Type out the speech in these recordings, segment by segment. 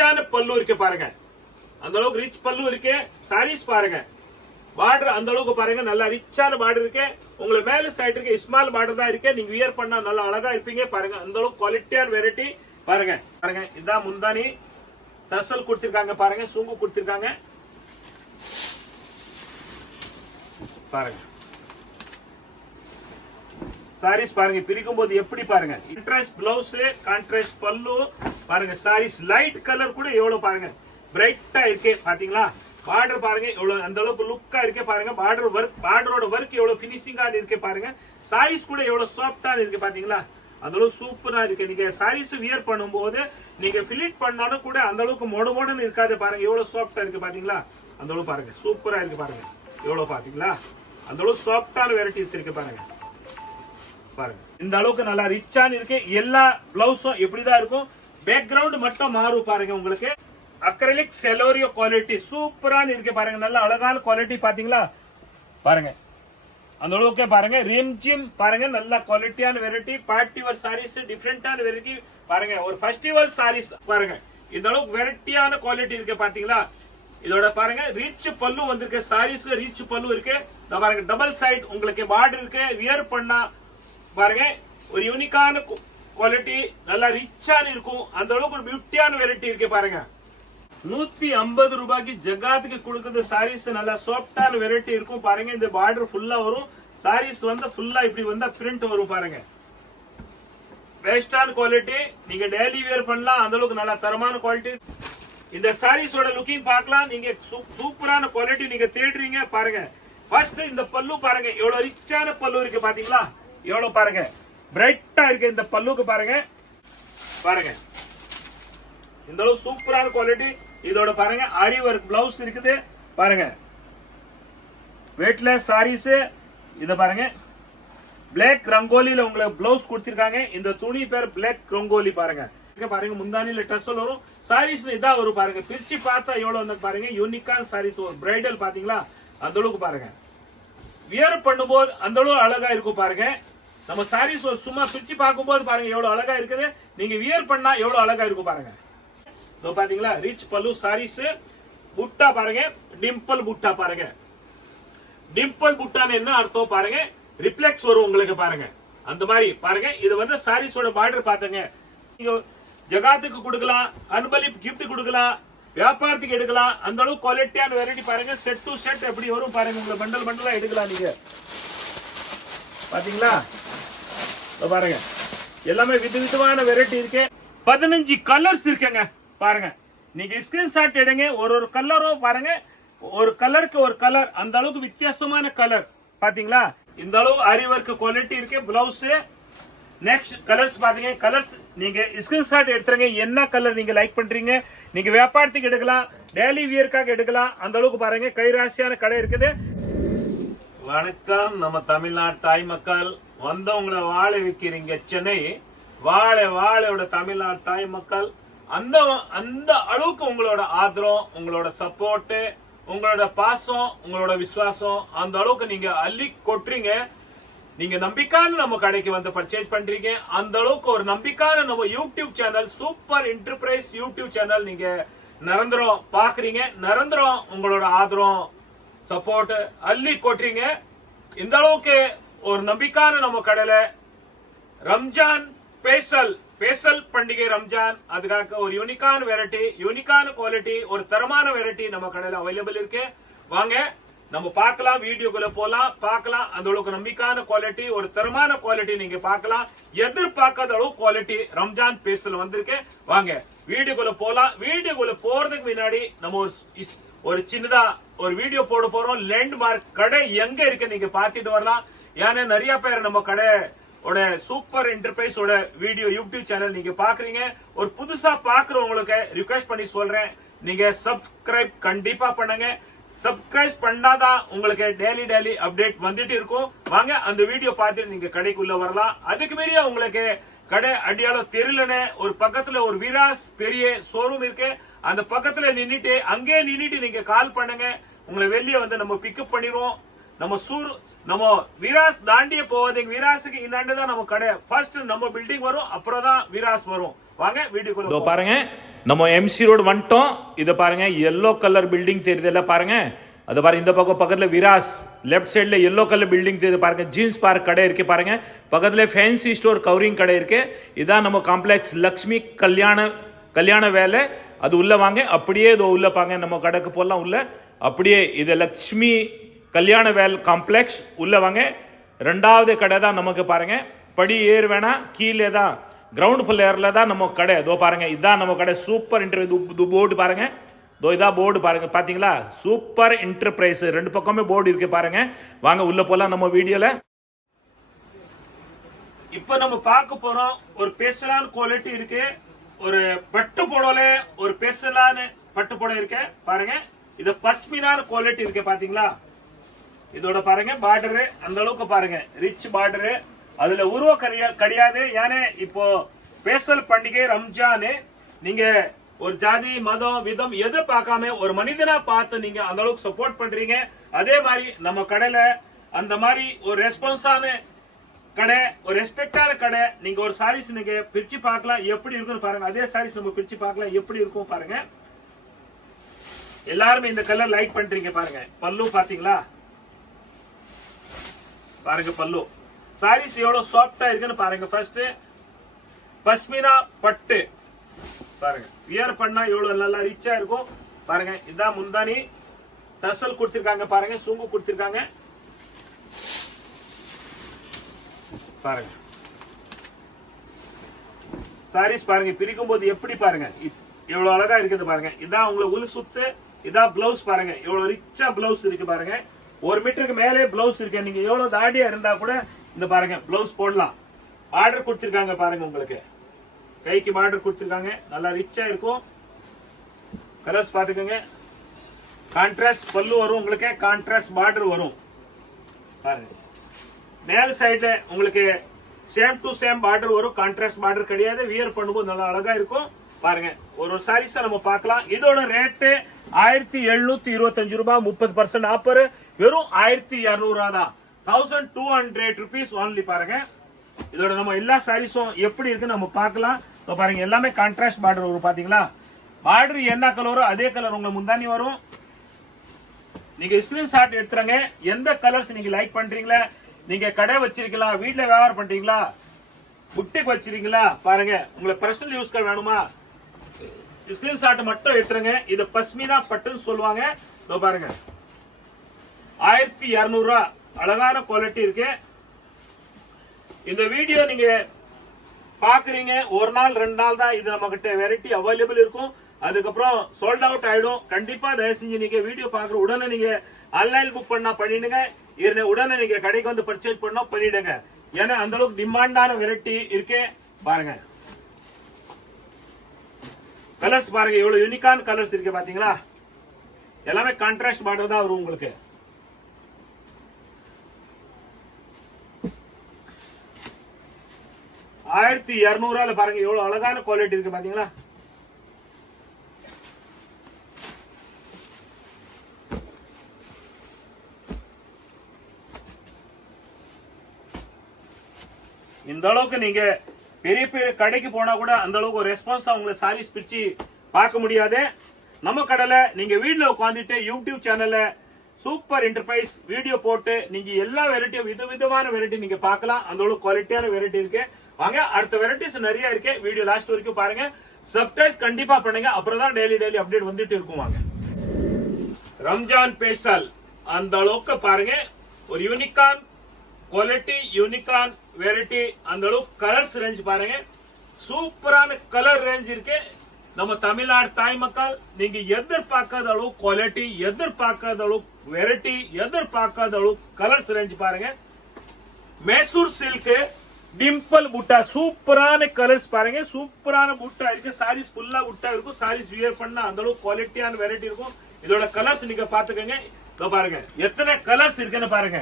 ரிச்சான பல்லு இருக்கு பாருங்க, அந்த அளவுக்கு ரிச் பல்லு இருக்கு. சாரீஸ் பாருங்க, பார்டர் அந்த அளவுக்கு பாருங்க, நல்லா ரிச்சான பார்டர் இருக்கு. உங்களுக்கு மேல சைடு இருக்கு ஸ்மால் பார்டர் தான் இருக்கு. நீங்க வியர் பண்ணா நல்லா அழகா இருப்பீங்க பாருங்க. அந்த அளவுக்கு குவாலிட்டியான வெரைட்டி பாருங்க. பாருங்க இதான் முந்தானி, டசல் கொடுத்திருக்காங்க பாருங்க, சுங்கு கொடுத்திருக்காங்க பாருங்க. சாரீஸ் பாருங்க பிரிக்கும் போது எப்படி பாருங்க, கான்ட்ராஸ்ட் பிளவுஸ், கான்ட்ராஸ்ட் பல்லு பாருங்க. சாரீஸ் லைட் கலர் கூட எவ்வளவு பாருங்க பிரைட்டா இருக்கு பாத்தீங்களா. பார்டர் பாருங்க எவ்வளவு அந்த அளவுக்கு லுக்கா இருக்கு பாருங்க. பார்டர் ஒர்க், பார்டரோட ஒர்க் எவ்வளவு பினிஷிங்கா இருக்கு பாருங்க. சாரீஸ் கூட எவ்வளவு சாஃப்டா இருக்கு பாத்தீங்களா, அந்த அளவுக்கு சூப்பரா இருக்கு. நீங்க சாரீஸ் வியர் பண்ணும்போது நீங்க ஃபிலிட் பண்ணாலும் கூட அந்த அளவுக்கு மொடமொடன்னு இருக்காது பாருங்க. எவ்வளவு சாஃப்டா இருக்கு பாத்தீங்களா, அந்த அளவுக்கு பாருங்க சூப்பரா இருக்கு பாருங்க. எவ்வளவு பாத்தீங்களா, அந்த அளவுக்கு சாஃப்டான வெரைட்டிஸ் இருக்கு பாருங்க. பாருங்க இந்த அளவுக்கு நல்லா ரிச்சான இருக்கு. எல்லா பிளவுஸும் எப்படிதான் இருக்கும், பேக்ரவுண்ட் மட்டும் மாறும் பாருங்க. உங்களுக்கு அக்ரிலிக் செலோரியோ குவாலிட்டி சூப்பரான இருக்கு பாருங்க. நல்ல அழகான குவாலிட்டி பாத்தீங்களா பாருங்க. அந்த அளவுக்கு பாருங்க ரிம்ஜிம் பாருங்க, நல்ல குவாலிட்டியான வெரைட்டி. பார்ட்டி வேர் சாரீஸ் டிஃபரெண்டான வெரைட்டி பாருங்க. ஒரு ஃபெஸ்டிவல் சாரீஸ் பாருங்க, இந்த அளவுக்கு வெரைட்டியான குவாலிட்டி இருக்கு பாத்தீங்களா. இதோட பாருங்க ரிச் பல்லு வந்திருக்கு, சாரீஸ்ல ரிச் பல்லு இருக்கு பாருங்க. டபுள் சைடு உங்களுக்கு பார்டர் இருக்கு. வியர் பண்ணா பாருங்க ஒரு யூனிக்கான குவாலிட்டி, நல்லா ரிச்சான இருக்கும். அந்த அளவுக்கு ஒரு பியூட்டியான வெரைட்டி இருக்கு பாருங்க. 150 ரூபாய்க்கு ஜகாத்துக்கு கொடுக்குறது சாரீஸ். நல்லா சாஃப்டான வெரைட்டி இருக்கும் பாருங்க. இந்த பார்டர் ஃபுல்லா வரும். சாரீஸ் வந்து ஃபுல்லா இப்படி வந்தா பிரிண்ட் வரும் பாருங்க. பெஸ்டான குவாலிட்டி, நீங்க டெய்லி வியர் பண்ணலாம். அந்த அளவுக்கு நல்ல தரமான குவாலிட்டி. இந்த சாரீஸோட லுக்கிங் பார்க்கலாம். நீங்க சூப்பரான குவாலிட்டி நீங்க தேடுறீங்க பாருங்க. ஃபர்ஸ்ட் இந்த பல்லு பாருங்க, எவ்வளவு ரிச்சான பல்லு இருக்கு பாத்தீங்களா, எவ்வளவு பாருங்க பிரைட்டா இருக்கு இந்த பல்லுக்கு பாருங்க. பாருங்க இந்த அளவு சூப்பரான குவாலிட்டி. இதோட பாருங்க ஆரி ஒர்க் பிளவுஸ் இருக்குது பாருங்க. வெயிட்லெஸ் சாரீஸ். இத பாருங்க பிளாக் ரங்கோலில உங்களுக்கு பிளவுஸ் கொடுத்திருக்காங்க. இந்த துணி பேர் பிளாக் ரங்கோலி பாருங்க. பாருங்க முந்தானில டசல் வரும். சாரீஸ் இதா வரும் பாருங்க. பிரிச்சு பார்த்தா எவ்வளவு வந்து பாருங்க யூனிக்கான சாரீஸ். ஒரு பிரைடல் பாத்தீங்களா, அந்த அளவுக்கு பாருங்க. வியர் பண்ணும்போது அந்த அளவு அழகா இருக்கும் பாருங்க. நம்ம சாரீஸ் சும்மா பிரிச்சு பார்க்கும்போது பாருங்க எவ்வளவு அழகா இருக்குது. நீங்க வியர் பண்ணா எவ்வளவு அழகா இருக்கும் பாருங்க. பாத்தீங்களா ரிச் பல்லு சாரீஸ். புட்டா பாருங்க, டிம்பிள் புட்டா பாருங்க. டிம்பிள் புட்டான்னு என்ன அர்த்தம் பாருங்க, ரிஃப்ளெக்ஸ் வரும் உங்களுக்கு பாருங்க. அந்த மாதிரி பாருங்க. இது வந்து சாரீஸோட பார்டர் பாத்துங்க. நீங்க ஜகாத்துக்கு கொடுக்கலாம், அன்பளிப்பு கிஃப்ட் கொடுக்கலாம், வியாபாரத்துக்கு எடுக்கலாம். அந்த அளவுக்கு குவாலிட்டியான வெரைட்டி பாருங்க. செட் டு செட் எப்படி வரும் பாருங்க. உங்களை பண்டல் பண்டலா எடுக்கலாம் நீங்க பாத்தீங்களா. பாருங்க எல்லாமே விதவிதமான வெரைட்டி இருக்கு. 15 கலர்ஸ் இருக்குங்க பாருங்க. நீங்க ஸ்கிரீன்ஷாட் எடுங்க. ஒரு கலரும் பாருங்க, ஒரு கலருக்கு ஒரு கலர், அந்த அளவுக்கு வித்தியாசமான கலர் பாத்தீங்களா. இந்த அளவு ஆரி ஒர்க் குவாலிட்டி இருக்கு. பிளவுஸ் நெக்ஸ்ட் கலர்ஸ் பாத்தீங்க. கலர்ஸ் நீங்க ஸ்கிரீன்ஷாட் எடுத்துருங்க. என்ன கலர் நீங்க லைக் பண்றீங்க, நீங்க வியாபாரத்துக்கு எடுக்கலாம், டெய்லி வியர்க்காக எடுக்கலாம். அந்த அளவுக்கு பாருங்க கைராசியான கடை இருக்குது. வணக்கம் நம்ம தமிழ்நாடு தாய் மக்கள். வந்தவங்களை வாழை வைக்கிறீங்க சென்னை. வாழையோட தமிழ்நாடு தாய் மக்கள். அந்த அளவுக்கு உங்களோட ஆதரவு, உங்களோட சப்போர்ட், உங்களோட பாசம், உங்களோட விசுவாசம் அந்த அளவுக்கு நீங்க அள்ளி கொட்டுறீங்க. நீங்க நம்பிக்கையான நம்ம கடைக்கு வந்து பர்ச்சேஸ் பண்றீங்க. அந்த அளவுக்கு ஒரு நம்பிக்கையான நம்ம YouTube channel, super enterprise YouTube channel நீங்க நிரந்தரம் பாக்குறீங்க. நிரந்தரம் உங்களோட ஆதரவு சப்போர்ட் அள்ளி கொட்டுறீங்க. இந்த அளவுக்கு ஒரு நம்பிக்கையான நம்ம கடையில ரம்ஜான் ஸ்பெஷல் பண்டிகை ரம்ஜான், அதுக்காக ஒரு யூனிக்கான வெரைட்டி, யூனிக்கான குவாலிட்டி, ஒரு தரமான வெரைட்டி நம்ம கடையில அவைலபிள் இருக்கு. வாங்க நம்ம பார்க்கலாம், வீடியோக்குள்ள போலாம், பார்க்கலாம். அந்த அளவுக்கு நம்பிக்கையான குவாலிட்டி, ஒரு தரமான குவாலிட்டி நீங்க பார்க்கலாம். எதிர்பார்க்காத அளவு குவாலிட்டி ரம்ஜான் ஸ்பெஷல் வந்திருக்கு. வாங்க வீடியோக்குள்ள போலாம். வீடியோக்குள்ள போறதுக்கு முன்னாடி நம்ம ஒரு சின்னதா ஒரு வீடியோ போட போறோம். லேண்ட்மார்க் கடை எங்க இருக்கு நீங்க பாத்துட்டு வரலாம். ஏன்னா நிறைய பேர் நம்ம கடை சூப்பர் என்டர்பிரைஸோட வீடியோ யூடியூப் சேனல் நீங்க பாக்குறீங்க. ஒரு புதுசா பாக்குறவங்களுக்கு ரிக்வெஸ்ட் பண்ணி சொல்றேன், நீங்க சப்ஸ்கிரைப் கண்டிப்பா பண்ணுங்க. சப்ஸ்கிரைப் பண்ணாதான் உங்களுக்கு டெய்லி அப்டேட் வந்துட்டு இருக்கும். வாங்க அந்த வீடியோ பார்த்துட்டு நீங்க கடைக்குள்ள வரலாம். அதுக்கு மீறிய உங்களுக்கு கடை அடியாளம் தெரியலன்னு ஒரு பக்கத்துல ஒரு விராஸ் பெரிய ஷோரூம் இருக்கு. அந்த பக்கத்துல நின்னுட்டு அங்கே நின்னுட்டு நீங்க கால் பண்ணுங்க. உங்களை வெளியே வந்து நம்ம பிக்கப் பண்ணிடுவோம். நம்ம வீராஸ் தாண்டிய போவதுக்கு வீராஸுக்கு இன்னாண்டு தான் நம்ம கடை ஃபர்ஸ்ட் நம்ம பில்டிங் வரும், அப்புறம் தான் வீராஸ் வரும். வாங்க வீடியோக்குள்ள. இதோ பாருங்க, நம்ம எம்சி ரோடு வந்துட்டோம். இதை பாருங்க, எல்லோ கலர் பில்டிங் தெரியுதுல்ல பாருங்க. அது பாருங்க, இந்த பக்கம் பக்கத்துல விராஸ், லெஃப்ட் சைடுல எல்லோ கலர் பில்டிங் தெரியுது பாருங்க. ஜீன்ஸ் பார்க் கடை இருக்கு பாருங்க. பக்கத்துல ஃபேன்சி ஸ்டோர் கவரிங் கடை இருக்கு. இதான் நம்ம காம்ப்ளெக்ஸ் லக்ஷ்மி கல்யாண வேலை. அது உள்ள வாங்க, அப்படியே இதோ உள்ள பாங்க, நம்ம கடைக்கு போகலாம் உள்ள. அப்படியே இது லக்ஷ்மி கல்யாண வேல் காம்ப்ளெக்ஸ் உள்ள வாங்க. ரெண்டாவது கடை தான் நமக்கு பாருங்க. படி ஏறு வேணா, கீழே தான் கிரவுண்ட் ஃப்ளோரில் தான் நம்ம கடை. இதோ பாருங்க, இதுதான் நம்ம கடை. சூப்பர் இன்டர்வியூ போர்டு பாருங்க. இதோ இதான் போர்டு பாருங்க, பாத்தீங்களா? சூப்பர் என்டர்பிரைஸ், ரெண்டு பக்கமே போர்டு இருக்கு பாருங்க. வாங்க உள்ள போலாம் நம்ம வீடியோல. இப்போ நம்ம பார்க்க போறோம், ஒரு ஸ்பெஷலான குவாலிட்டி இருக்கு. ஒரு பட்டு புடவை, ஒரு ஸ்பெஷலான பட்டு புடவை இருக்கு பாருங்க. இது பஷ்மினான குவாலிட்டி இருக்கு பாத்தீங்களா? இதோட பாருங்க பார்டரு அந்த அளவுக்கு பாருங்க, ரிச் பார்டரு. அதுல உருவ கிடையாது. ஏன்னா இப்போ ஸ்பெஷல் பண்டிகை ரம்ஜான். நீங்க ஒரு ஜாதி மதம் விதம் எது பார்க்காம ஒரு மனிதனா பார்த்து நீங்க அந்த அளவுக்கு சப்போர்ட் பண்றீங்க. அதே மாதிரி நம்ம கடையில அந்த மாதிரி ஒரு ரெஸ்பான்ஸான கடை, ஒரு ரெஸ்பெக்டான கடை. நீங்க ஒரு சாரீஸ் நீங்க பிரிச்சு பார்க்கலாம், எப்படி இருக்குன்னு பாருங்க. அதே சாரீஸ் நம்ம பிரிச்சு பார்க்கலாம், எப்படி இருக்கும் பாருங்க. எல்லாருமே இந்த கலர் லைக் பண்றீங்க பாருங்க. பல்லு பாத்தீங்களா பாருங்க, பல்லு சாரீஸ் எவ்வளவு சாஃப்டா இருக்குன்னு பாருங்க. ஃபர்ஸ்ட் பஷ்மினா பட்டு பாருங்க, வியர் பண்ணா எவ்வளவு நல்லா ரிச்சா இருக்கும் பாருங்க. இதான் முந்தானி, டசல் கொடுத்திருக்காங்க பாருங்க, சுங்கு கொடுத்திருக்காங்க பாருங்க. சாரீஸ் பாருங்க, பிரிக்கும் போது எப்படி பாருங்க எவ்வளவு அழகா இருக்குது பாருங்க. இதான் உங்களுக்கு உள் சுத்து, இதான் பிளவுஸ் பாருங்க, எவ்வளவு ரிச்சா பிளவுஸ் இருக்கு பாருங்க. 1 மீட்டருக்கு மேலே பிளவுஸ் இருக்கு. நீங்க எவ்வளவு தாடியா இருந்தா கூட இந்த பாருங்க பிளவுஸ் போடலாம். ஆர்டர் கொடுத்திருக்காங்க பாருங்க, உங்களுக்கு கைக்கு பார்டர் கொடுத்திருக்காங்க, நல்லா ரிச்சா இருக்கும். கலர்ஸ் பாத்துக்கோங்க. கான்ட்ராஸ்ட் பல்லு வரும் உங்களுக்கு, கான்ட்ராஸ்ட் பார்டர் வரும் பாருங்க. மேல சைடுல உங்களுக்கு சேம் டு சேம் பார்டர் வரும், கான்ட்ராஸ்ட் பார்டர் கிடையாது. வியர் பண்ணும்போது நல்லா அழகா இருக்கும் பாருங்க. ஒரு சாரீஸ் நம்ம பார்க்கலாம். இதோட ரேட்டு 1725 ரூபாய், 30% ஆஃபர். வெறும் 1200 தான், 1200 rupees ஒன்லி பாருங்க. இதோட நம்ம எல்லா சாரீஸும் எப்படி இருக்கு நம்ம பார்க்கலாம். பாருங்க, எல்லாமே கான்ட்ராஸ்ட் பார்டர் வரும் பாத்தீங்களா? பார்டர் என்ன கலரோ அதே கலர் உங்களுக்கு முந்தானி வரும். நீங்க ஸ்கிரீன்ஷாட் எடுத்துறங்க. எந்த கலர்ஸ் நீங்க லைக் பண்றீங்களா, நீங்க கடை வச்சிருக்கீங்களா, வீட்டுல வியாபாரம் பண்றீங்களா, புட்டிக் வச்சிருக்கீங்களா பாருங்க, உங்களுக்கு பர்சனல் யூஸ்க்கு வேணுமா, ஸ்கிரீன்ஷாட் மட்டும் எடுத்துறங்க. இது பஷ்மினா பட்டுன்னு சொல்லுவாங்க. பாருங்க 1200 ரூபாய், அழகான குவாலிட்டி இருக்கு. இந்த வீடியோ நீங்க பாக்குறீங்க, ஒரு நாள் 2 நாள் தான் இது நம்ம கிட்ட வெரைட்டி அவைலபிள் இருக்கும். அதுக்கப்புறம் சோல்ட் அவுட் ஆயிடும். கண்டிப்பா தயவு செஞ்சு நீங்க வீடியோ பாக்குற உடனே நீங்க ஆன்லைன் புக் பண்ணா பண்ணிடுங்க, உடனே நீங்க கடைக்கு வந்து பர்ச்சேஸ் பண்ணா பண்ணிடுங்க. ஏன்னா அந்த அளவுக்கு டிமாண்டான வெரைட்டி இருக்கு பாருங்க. கலர்ஸ் பாருங்க, எவ்வளவு யூனிக்கான கலர்ஸ் இருக்கு பாத்தீங்களா? எல்லாமே கான்ட்ராஸ்ட் பார்டர் தான் வரும் உங்களுக்கு. $1200 பாருங்க, எவ்வளவு அழகான குவாலிட்டி இருக்கு பாத்தீங்களா? இந்த அளவுக்கு நீங்க பெரிய பெரிய கடைக்கு போனா கூட அந்த அளவுக்கு ஒரு ரெஸ்பான்ஸா உங்களை சாரீஸ் பிரிச்சு பார்க்க முடியாது. நம்ம கடையில நீங்க வீட்ல உட்காந்துட்டு யூடியூப் சேனல்ல சூப்பர் என்டர்பிரைஸ் வீடியோ போட்டு நீங்க எல்லா வெரைட்டியும் விதவிதமான வெரைட்டி நீங்க பார்க்கலாம். அந்த அளவுக்கு குவாலிட்டியான வெரைட்டி இருக்கு. வாங்க, அடுத்த வெரைட்டிஸ் நிறைய இருக்கு. வீடியோ லாஸ்ட் வரைக்கும் பாருங்க, சப்ஸ்கிரைப் கண்டிப்பா பண்ணுங்க, அப்புறம் தான் டெய்லி அப்டேட் வந்துட்டு இருக்கும். வாங்க, ரம்ஜான் ஸ்பெஷல் அந்த அளவுக்கு பாருங்க, ஒரு யூனிக்கான் குவாலிட்டி, யூனிக்கான் வெரைட்டி, அந்த அளவுக்கு கலர்ஸ் ரேஞ்ச் பாருங்க. சூப்பரான கலர் ரேஞ்ச் இருக்கு. நம்ம தமிழ்நாடு தாய் மக்கள் நீங்க எதிர்பார்க்காத அளவு குவாலிட்டி, எதிர்பார்க்காத அளவு வெரைட்டி, எதிர்பார்க்காத அளவு கலர்ஸ் ரேஞ்ச் பாருங்க. மைசூர் சில்க் டிம்பிள் புட்டா, சூப்பரான கலர்ஸ் பாருங்க. சூப்பரான புட்டா இருக்கு. சாரீஸ் ஃபுல்லா புட்டா இருக்கும். சாரீஸ் வியர் பண்ணா அந்த அளவுக்கு குவாலிட்டியான வெரைட்டி இருக்கும். இதோட கலர்ஸ் நீங்க பாத்துக்கோங்க. பாருங்க எத்தனை கலர்ஸ் இருக்குன்னு பாருங்க.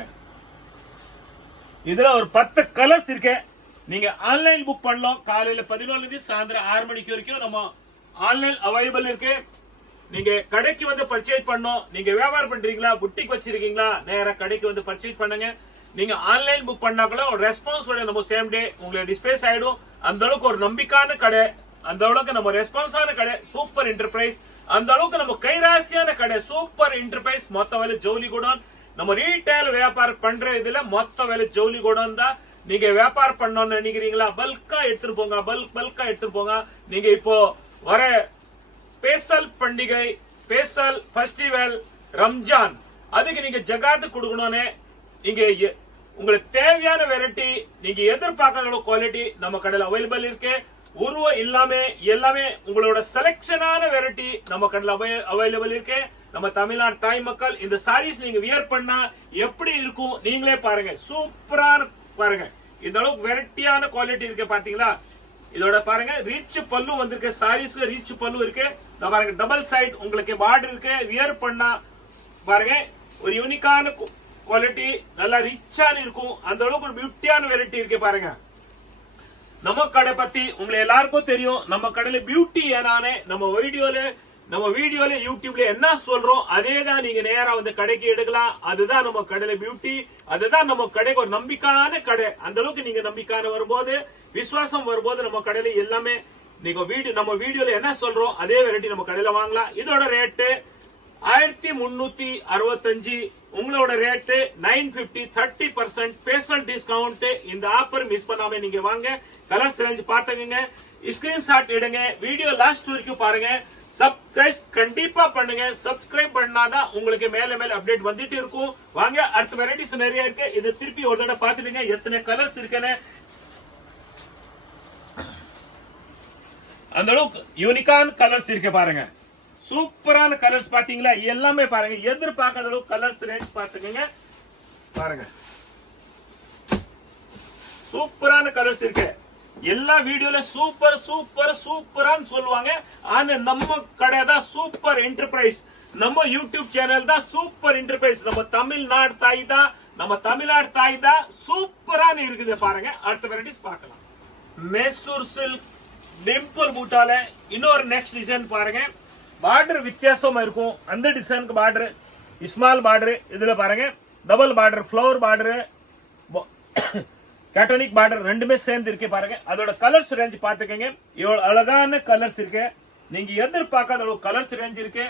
இதுல ஒரு 10 கலர்ஸ் இருக்கு. நீங்க ஆன்லைன் புக் பண்ணலாம். காலையில 11 சாயந்தரம் 6 மணிக்கு வரைக்கும் நம்ம ஆன்லைன் அவைலபிள் இருக்கு. நீங்க கடைக்கு வந்து பர்ச்சேஸ் பண்ணோம். நீங்க வியாபாரம் பண்றீங்களா, புட்டிக் வச்சிருக்கீங்களா, நேரா கடைக்கு வந்து பர்ச்சேஸ் பண்ணுங்க. நீங்க ஆன்லைன் புக் பண்ணா கூட ஒரு ரெஸ்பான்ஸ் நம்ம சேம் டே உங்களுக்கு டிஸ்பேஸ் ஆயிடும். அந்த அளவுக்கு ஒரு நம்பிக்கையான கடை, அந்த அளவுக்கு நம்ம ரெஸ்பான்ஸான கடை, சூப்பர் என்டர்பிரைஸ். அந்த அளவுக்கு நம்ம கைராசியான கடை, சூப்பர் என்டர்பிரைஸ். மொத்த வேலை ஜவுளி குடோன். நம்ம ரீட்டைல் வியாபாரம் பண்ற இதுல மொத்த வேலை ஜவுளி குடோன் தான். நீங்க வியாபாரம் பண்ணணும்னு நினைக்கிறீங்களா, பல்கா எடுத்துட்டு போங்க, பல்கா எடுத்துட்டு போங்க. நீங்க இப்போ வர பேசல் பண்டிகை, பேசல் ஃபெஸ்டிவல், ரம்ஜான், அதுக்கு நீங்க ஜகாத்து கொடுக்கணும்னு நீங்க உங்களுக்கு தேவையான வெரைட்டி, நீங்க எதிர்பார்க்காத குவாலிட்டி நம்ம கடையில் அவைலபிள் இருக்கு. உருவம் இல்லாம எல்லாமே உங்களோட செலக்ஷனான வெரைட்டி நம்ம கடையில் அவைலபிள் இருக்கு. நம்ம தமிழ்நாடு தாய் மக்கள் இந்த சாரீஸ் நீங்க வியர் பண்ணா எப்படி இருக்கும் நீங்களே பாருங்க. சூப்பரான பாருங்க, இந்த அளவுக்கு வெரைட்டியான குவாலிட்டி இருக்கு பாத்தீங்களா. இதோட பாருங்க ரிச் பல்லு வந்திருக்கு, சாரீஸ்க்கு ரிச் பல்லு இருக்கு. பாருங்க டபுள் சைடு உங்களுக்கு பார்டர் இருக்கு. வியர் பண்ணா பாருங்க ஒரு யூனிக்கான குவாலிட்டி, நல்லா ரிச்சான இருக்கும். அந்த அளவுக்கு ஒரு பியூட்டியான வெரைட்டி இருக்கு பாருங்க. நம்ம கடை பத்தி உங்களுக்கு எல்லாருக்கும் தெரியும். நம்ம கடையில பியூட்டி ஏனானே நம்ம வீடியோல யூடியூப்ல என்ன சொல்றோம் அதே தான் நீங்க நேரா வந்து கடைக்கு எடுக்கலாம். அதுதான் நம்ம கடையில பியூட்டி, அதுதான் நம்ம கடைக்கு ஒரு நம்பிக்கையான கடை. அந்த அளவுக்கு நீங்க நம்பிக்கையான வரும்போது, விசுவாசம் வரும்போது நம்ம கடையில எல்லாமே நீங்க நம்ம வீடியோல என்ன சொல்றோம் அதே வெரைட்டி நம்ம கடையில வாங்கலாம். இதோட ரேட்டு 1365. உங்களோட ரேட்டு 950, 30% ஸ்பெஷல் டிஸ்கவுண்ட். இந்த ஆஃபர் மிஸ் பண்ணாம நீங்க வாங்க. கலர்ஸ் ரேஞ்ச் பாத்துக்கங்க, ஸ்கிரீன்ஷாட் எடுங்க, வீடியோ லாஸ்ட் வரைக்கும் பாருங்க. சப்ஸ்கிரைப் கண்டிப்பா பண்ணுங்க. சப்ஸ்கிரைப் பண்ணாதான் உங்களுக்கு மேல மேல அப்டேட் வந்துட்டு இருக்கும். வாங்க அடுத்த வெரைட்டிஸ் நிறைய இருக்கு. இது திருப்பி ஒரு தடவை பாத்துடுங்க எத்தனை கலர்ஸ் இருக்குன்னு. அந்த அளவுக்கு யூனிக்கான கலர்ஸ் இருக்கு பாருங்க. சூப்பரான கலர்ஸ் பாத்தீங்களா, எல்லாமே பாருங்க. எதிர்பார்க்காத அளவுக்கு கலர்ஸ் ரேஞ்ச் பாத்துக்கங்க பாருங்க. சூப்பரான கலர்ஸ் இருக்கு. எல்லா வீடியோல சூப்பர் சூப்பர் சூப்பரான்னு சொல்லுவாங்க. ஆனா நம்ம கடை தான் சூப்பர் என்டர்பிரைஸ். நம்ம யூடியூப் சேனல் தான் சூப்பர் என்டர்பிரைஸ். நம்ம தமிழ்நாடு தாய் தான் சூப்பரான இருக்குது பாருங்க. அடுத்த வெரைட்டிஸ் பார்க்கலாம். மைசூர் சில்க் டிம்பிள் பூட்டால இன்னொரு நெக்ஸ்ட் டிசைன் பாருங்க. பார்டர் வித்தியாசமா இருக்கும். அந்த டிசைனுக்கு பார்டர் ஸ்மால் பார்டர், இதுல பாருங்க டபுள் பார்டர், ஃபிளவர் பார்டர், கேட்டோனிக் பார்டர் ரெண்டுமே சேர்ந்து இருக்கு பாருங்க. அதோட கலர்ஸ் ரேஞ்ச் பாத்துக்கங்க. இவ்வளவு அழகான கலர்ஸ் இருக்கு. நீங்க எதிர்பார்க்காத அளவுக்கு கலர்ஸ் ரேஞ்ச் இருக்கு.